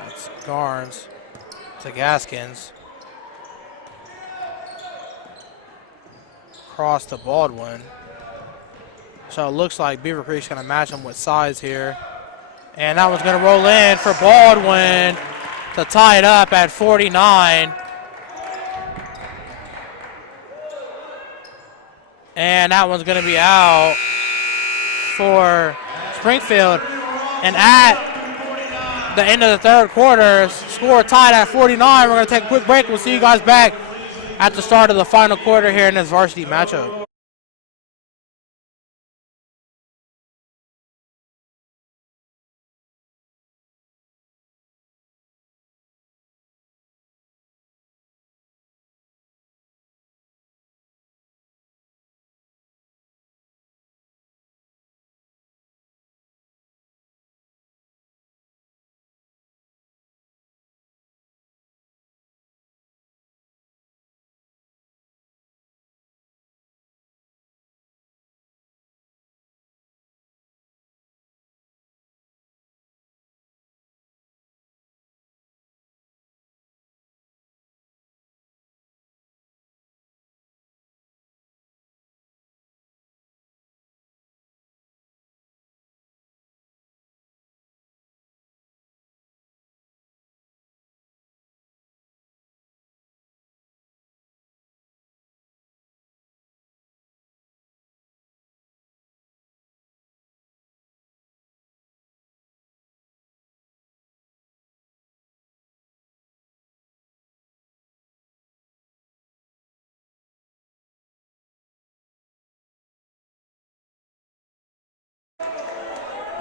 That's Garnes to Gaskins. Cross to Baldwin. So it looks like Beavercreek's going to match him with size here. And that one's going to roll in for Baldwin to tie it up at 49. And that one's going to be out for Springfield. And at the end of the third quarter, score tied at 49. We're going to take a quick break. We'll see you guys back at the start of the final quarter here in this varsity matchup.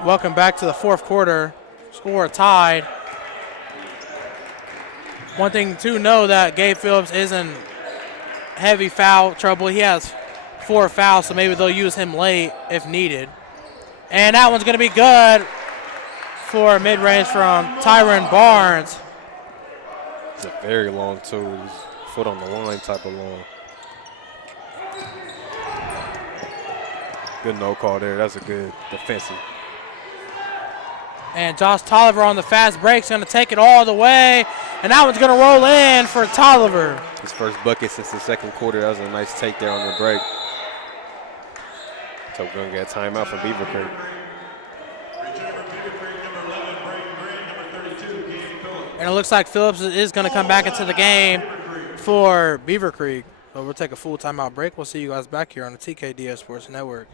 Welcome back to the fourth quarter. Score tied. One thing to know that Gabe Phillips is in heavy foul trouble. He has 4 fouls, so maybe they'll use him late if needed. And that one's going to be good for mid-range from Tyron Barnes. It's a very long two. It's foot on the line type of long. Good no call there. That's a good defensive. And Josh Tolliver on the fast break is going to take it all the way. And that one's going to roll in for Tolliver. His first bucket since the second quarter. That was a nice take there on the break. So we're going to get a timeout from Beavercreek. And it looks like Phillips is going to come back into the game for Beavercreek. So we'll take a full timeout break. We'll see you guys back here on the TKDS Sports Network.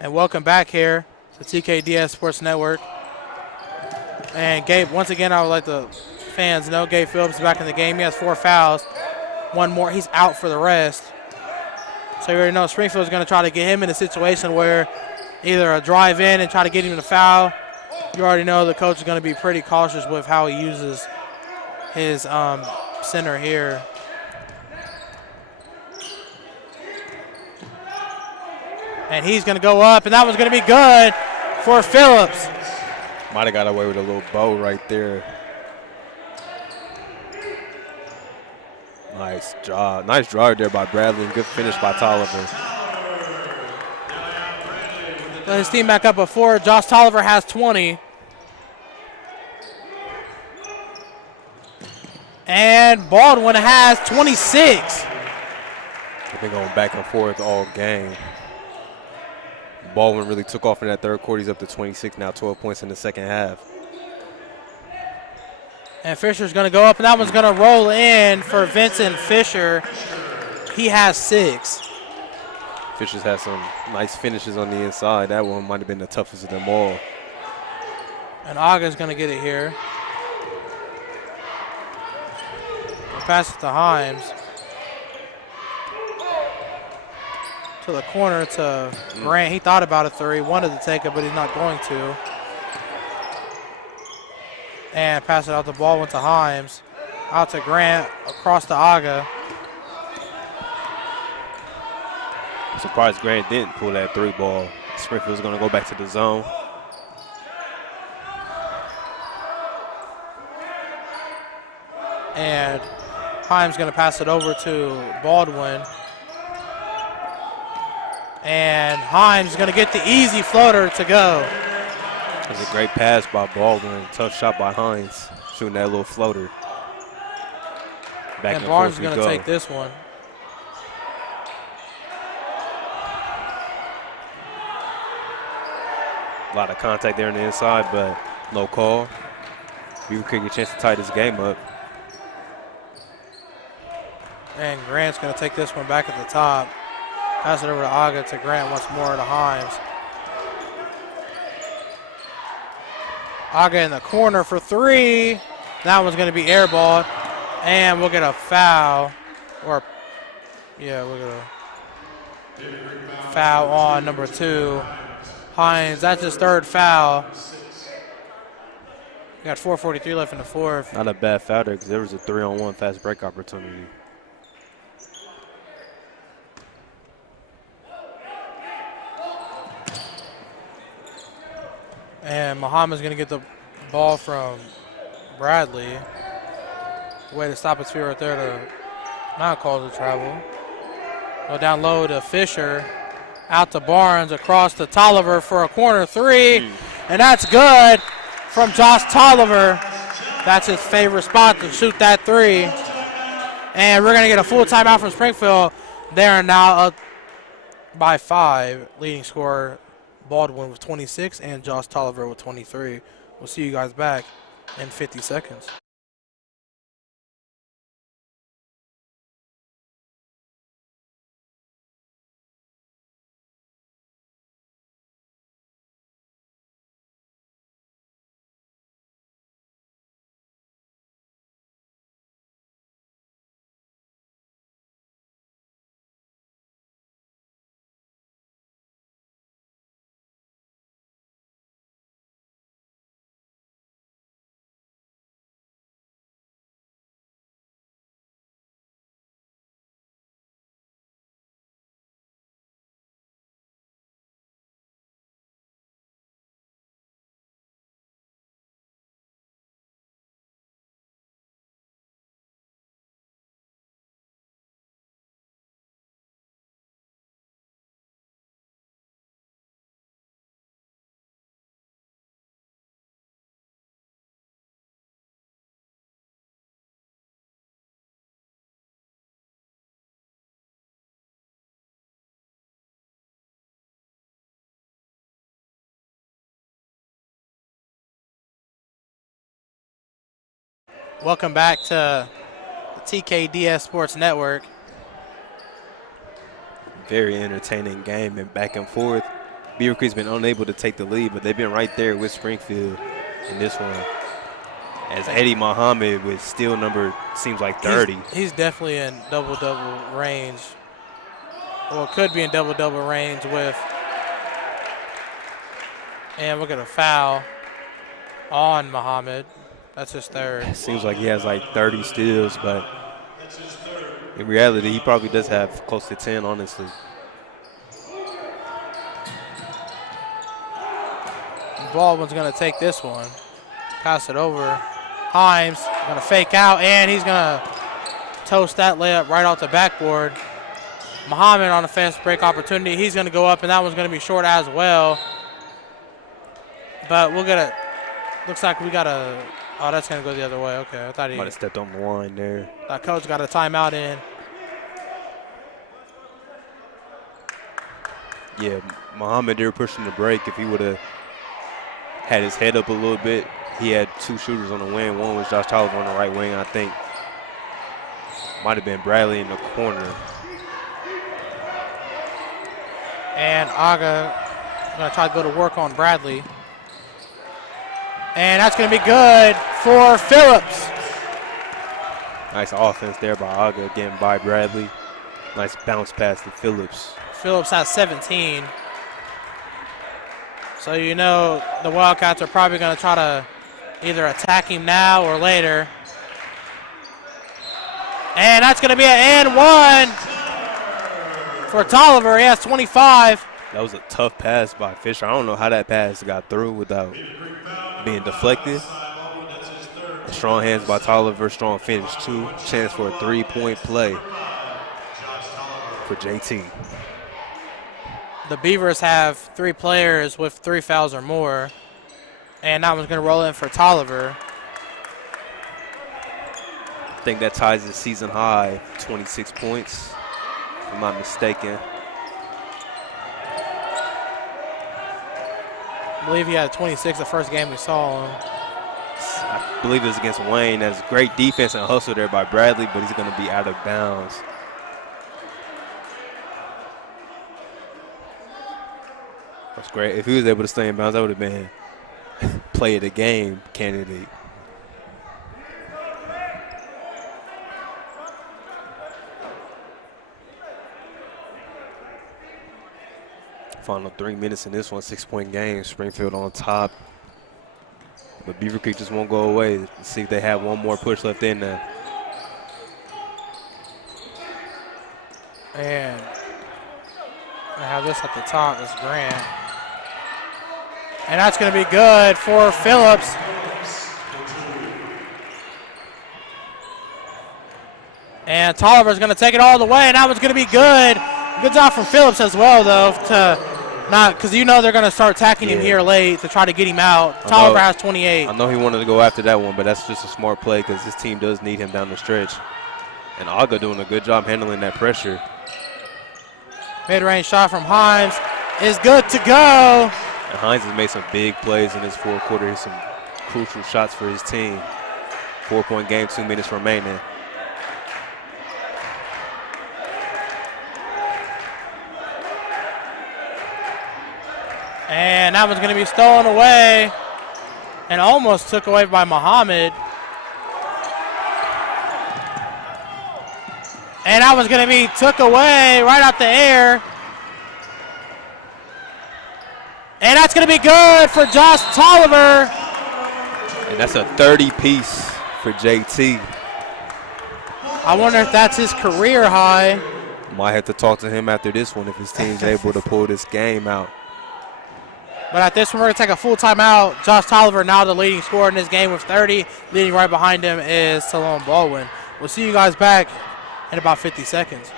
And welcome back here to TKDS Sports Network. And Gabe, once again, I would like to fans know, Gabe Phillips is back in the game. He has 4 fouls. 1 more, he's out for the rest. So you already know Springfield's going to try to get him in a situation where either a drive in and try to get him to foul. You already know the coach is going to be pretty cautious with how he uses his center here. And he's going to go up, and that one's going to be good for Phillips. Might have got away with a little bow right there. Nice job. Nice drive there by Bradley. Good finish by Tolliver. Let his team back up at 4. Josh Tolliver has 20. And Baldwin has 26. They've been going back and forth all game. Baldwin really took off in that third quarter. He's up to 26 now, 12 points in the second half. And Fisher's going to go up, and that one's going to roll in for Vincent Fisher. He has 6. Fisher's had some nice finishes on the inside. That one might have been the toughest of them all. And Aga's going to get it here. Pass it to Himes. To the corner to Grant. He thought about a 3, wanted to take it, but he's not going to. And pass it out the ball, went to Himes. Out to Grant, across to Aga. I'm surprised Grant didn't pull that 3 ball. Springfield's going to go back to the zone. And Himes going to pass it over to Baldwin. And Himes is going to get the easy floater to go. It was a great pass by Baldwin. Tough shot by Hines, shooting that little floater. Back and Barnes is going to take this one. A lot of contact there on the inside, but no call. Beavercreek get a chance to tie this game up. And Grant's going to take this one back at the top. Pass it over to Aga to Grant once more to Himes. Aga in the corner for 3. That one's going to be airballed. And we'll get a foul. Or, yeah, we'll get a foul on number 2. Hines, that's his 3rd foul. We got 4:43 left in the 4th. Not a bad foul there because there was a 3-on-1 fast break opportunity. And Muhammad's going to get the ball from Bradley. Way to stop his feet right there to not cause the travel. Go down low to Fisher. Out to Barnes, across to Tolliver for a corner 3. And that's good from Josh Tolliver. That's his favorite spot to shoot that 3. And we're going to get a full timeout from Springfield. They are now up by 5. Leading scorer Baldwin with 26 and Josh Tolliver with 23. We'll see you guys back in 50 seconds. Welcome back to the TKDS Sports Network. Very entertaining game and back and forth. Beavercreek's been unable to take the lead, but they've been right there with Springfield in this one. As Eddie Muhammad with steal number seems like 30. He's definitely in double-double range. Well, could be in double-double range with. And we'll get a foul on Muhammad. That's his third. Seems like he has like 30 steals, but in reality, he probably does have close to 10, honestly. Baldwin's going to take this one. Pass it over. Himes going to fake out, and he's going to toast that layup right off the backboard. Muhammad on a fast break opportunity. He's going to go up, and that one's going to be short as well. But we'll get it. Looks like we got a. Oh, that's going to go the other way. Okay, I thought he might have stepped on the line there. That coach got a timeout in. Yeah, Muhammad, they were pushing the break. If he would have had his head up a little bit, he had two shooters on the wing. One was Josh Tolliver on the right wing, I think. Might have been Bradley in the corner. And Aga going to try to go to work on Bradley. And that's going to be good for Phillips. Nice offense there by Aga, again by Bradley. Nice bounce pass to Phillips. Phillips has 17. So you know the Wildcats are probably going to try to either attack him now or later. And that's going to be an and one for Tolliver. He has 25. That was a tough pass by Fisher. I don't know how that pass got through without being deflected. Strong hands by Tolliver, strong finish too. Chance for a three-point play for JT. The Beavers have 3 players with 3 fouls or more. And that one's going to roll in for Tolliver. I think that ties the season high, 26 points, if I'm not mistaken. I believe he had 26 the first game we saw him. I believe it was against Wayne. That's great defense and hustle there by Bradley, but he's going to be out of bounds. That's great. If he was able to stay in bounds, that would have been play of the game candidate. Final 3 minutes in this one, 6-point game. Springfield on top. But Beavercreek just won't go away. Let's see if they have one more push left in there. And I have this at the top, this Grant. And that's going to be good for Phillips. And Tolliver's going to take it all the way, and that one's going to be good. Good job from Phillips as well, though, to not, because you know they're going to start attacking him here late to try to get him out. Tolliver has 28. I know he wanted to go after that one, but that's just a smart play because his team does need him down the stretch. And Aga doing a good job handling that pressure. Mid-range shot from Himes is good to go. And Hines has made some big plays in this fourth quarter. He's some crucial shots for his team. 4-point game, 2 minutes remaining. And that one's going to be stolen away and almost took away by Muhammad. And that one's going to be took away right out the air. And that's going to be good for Josh Tolliver. And that's a 30-piece for JT. I wonder if that's his career high. Might have to talk to him after this one if his team's able to pull this game out. But at this one, we're going to take a full timeout. Josh Tolliver now the leading scorer in this game with 30. Leading right behind him is Talon Baldwin. We'll see you guys back in about 50 seconds.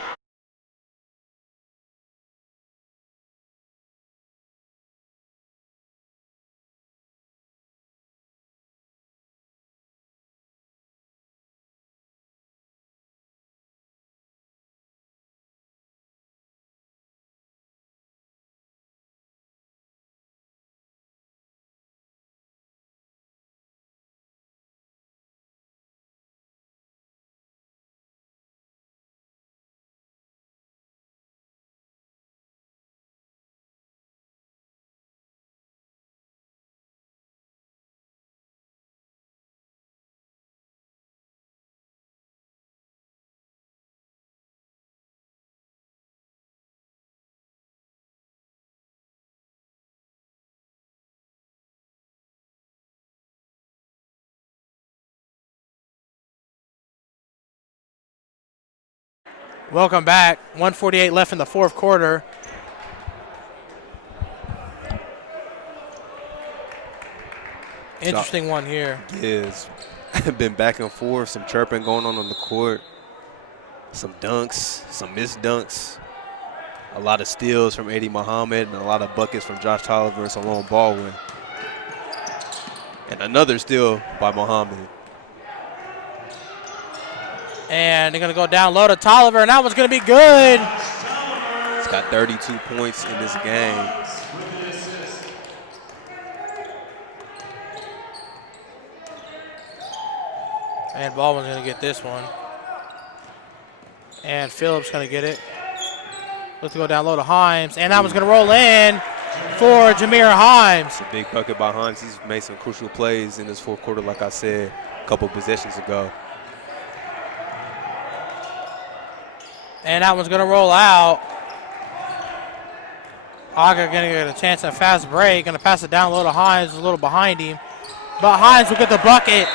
Welcome back. 1:48 left in the fourth quarter. Interesting one here. Is been back and forth, some chirping going on the court, some dunks, some missed dunks, a lot of steals from Eddie Muhammad, and a lot of buckets from Josh Tolliver and Salone Baldwin. And another steal by Muhammad. And they're going to go down low to Tolliver, and that one's going to be good. He's got 32 points in this game. And Baldwin's going to get this one. And Phillips going to get it. Let's go down low to Himes. And that one's going to roll in for Jameer Himes. It's a big bucket by Himes. He's made some crucial plays in this fourth quarter, like I said a couple possessions ago. And that one's going to roll out. Aga going to get a chance at a fast break. Going to pass it down low to Himes, a little behind him. But Himes will get the bucket.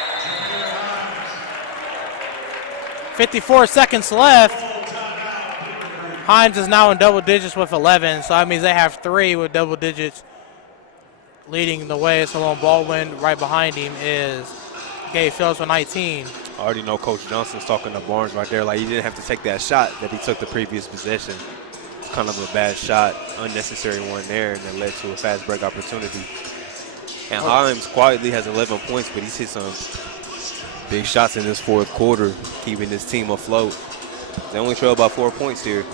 54 seconds left. Himes is now in double digits with 11, so that means they have 3 with double digits. Leading the way is Salone Baldwin. Right behind him is Gabe Phillips with 19. I already know Coach Johnson's talking to Barnes right there. Like, he didn't have to take that shot that he took the previous possession. It's kind of a bad shot, unnecessary one there, and that led to a fast break opportunity. And Himes quietly has 11 points, but he's hit some big shots in this fourth quarter, keeping this team afloat. They only trail by 4 points here.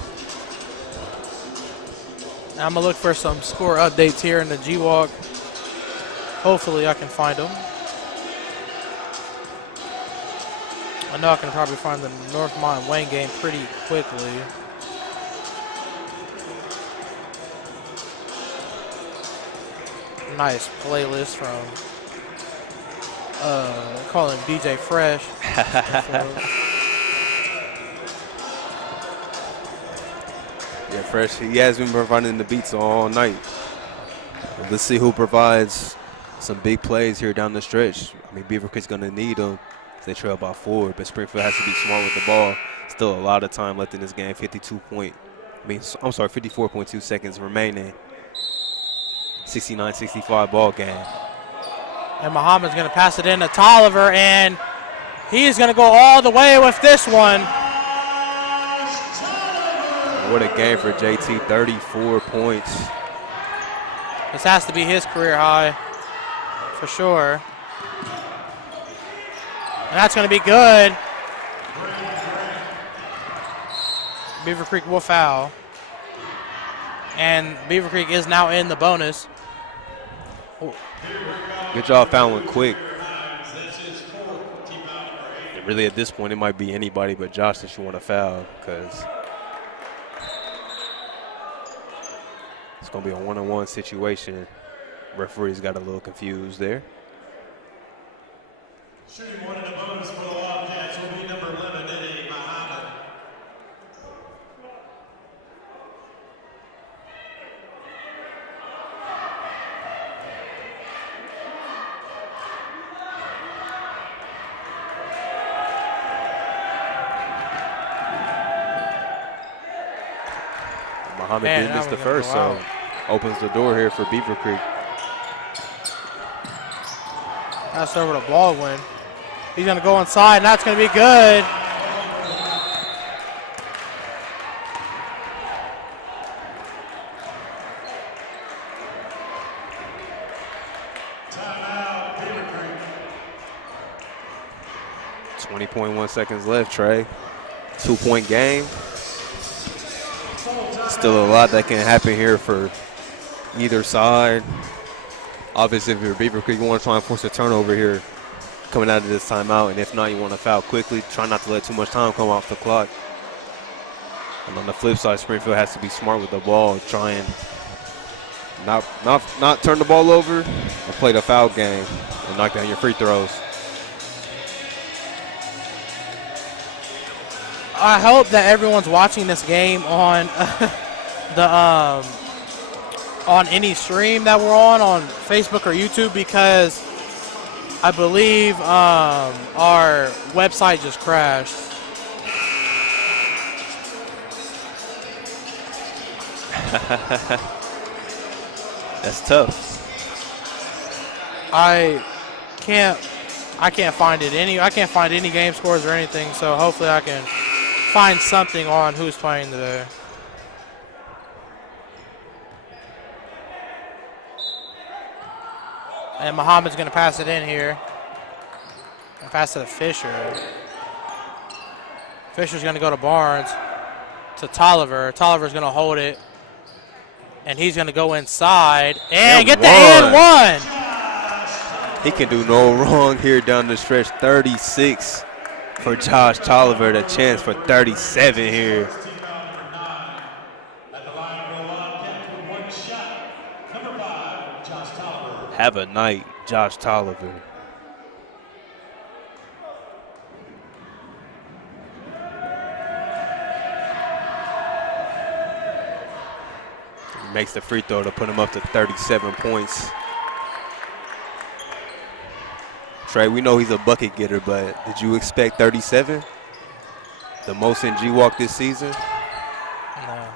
I'm going to look for some score updates here in the G-Walk. Hopefully I can find them. I know I can probably find the Northmont and Wayne game pretty quickly. Nice playlist from call him DJ Fresh. Yeah, Fresh, he has been providing the beats all night. Let's see who provides some big plays here down the stretch. I mean, Beavercreek's going to need them. They trail by 4, but Springfield has to be smart with the ball. Still a lot of time left in this game. 54.2 seconds remaining. 69-65 ball game. And Muhammad's going to pass it in to Tolliver, and he's going to go all the way with this one. What a game for JT, 34 points. This has to be his career high, for sure. And that's going to be good. Beavercreek will foul. And Beavercreek is now in the bonus. Good job fouling quick. And really, at this point, it might be anybody but Josh that you want to foul, because it's going to be a one-on-one situation. Referees got a little confused there. Shooting one in the bonus for the Wildcats will be number 11, Eddie Muhammad. Muhammad did miss the first, so opens the door here for Beavercreek. Pass over to Baldwin. He's going to go inside, and that's going to be good. Timeout, Beavercreek. 20.1 seconds left, Trey. 2-point game. Still a lot that can happen here for either side. Obviously, if you're Beavercreek, you want to try and force a turnover here coming out of this timeout, and if not, you want to foul quickly. Try not to let too much time come off the clock. And on the flip side, Springfield has to be smart with the ball, try and not turn the ball over and play the foul game and knock down your free throws. I hope that everyone's watching this game on on any stream that we're on Facebook or YouTube, because I believe our website just crashed. That's tough. I can't find it I can't find any game scores or anything, so hopefully I can find something on who's playing today. And Muhammad's going to pass it in here. And pass it to Fisher. Fisher's going to go to Barnes. To Tolliver. Tolliver's going to hold it. And he's going to go inside. And get the and one. He can do no wrong here down the stretch. 36 for Josh Tolliver. The chance for 37 here. Have a night, Josh Tolliver. He makes the free throw to put him up to 37 points. Trey, we know he's a bucket getter, but did you expect 37? The most in G-Walk this season? No.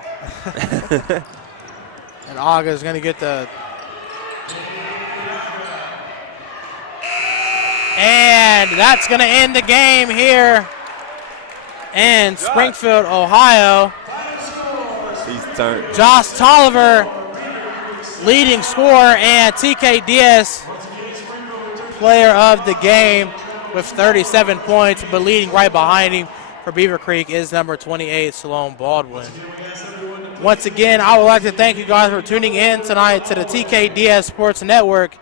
And Aga is going to get the... And that's going to end the game here in Springfield, Ohio. He's turned. Josh Tolliver, leading scorer, and TK Diaz, player of the game with 37 points, but leading right behind him for Beavercreek is number 28, Salome Baldwin. Once again, I would like to thank you guys for tuning in tonight to the TK Diaz Sports Network.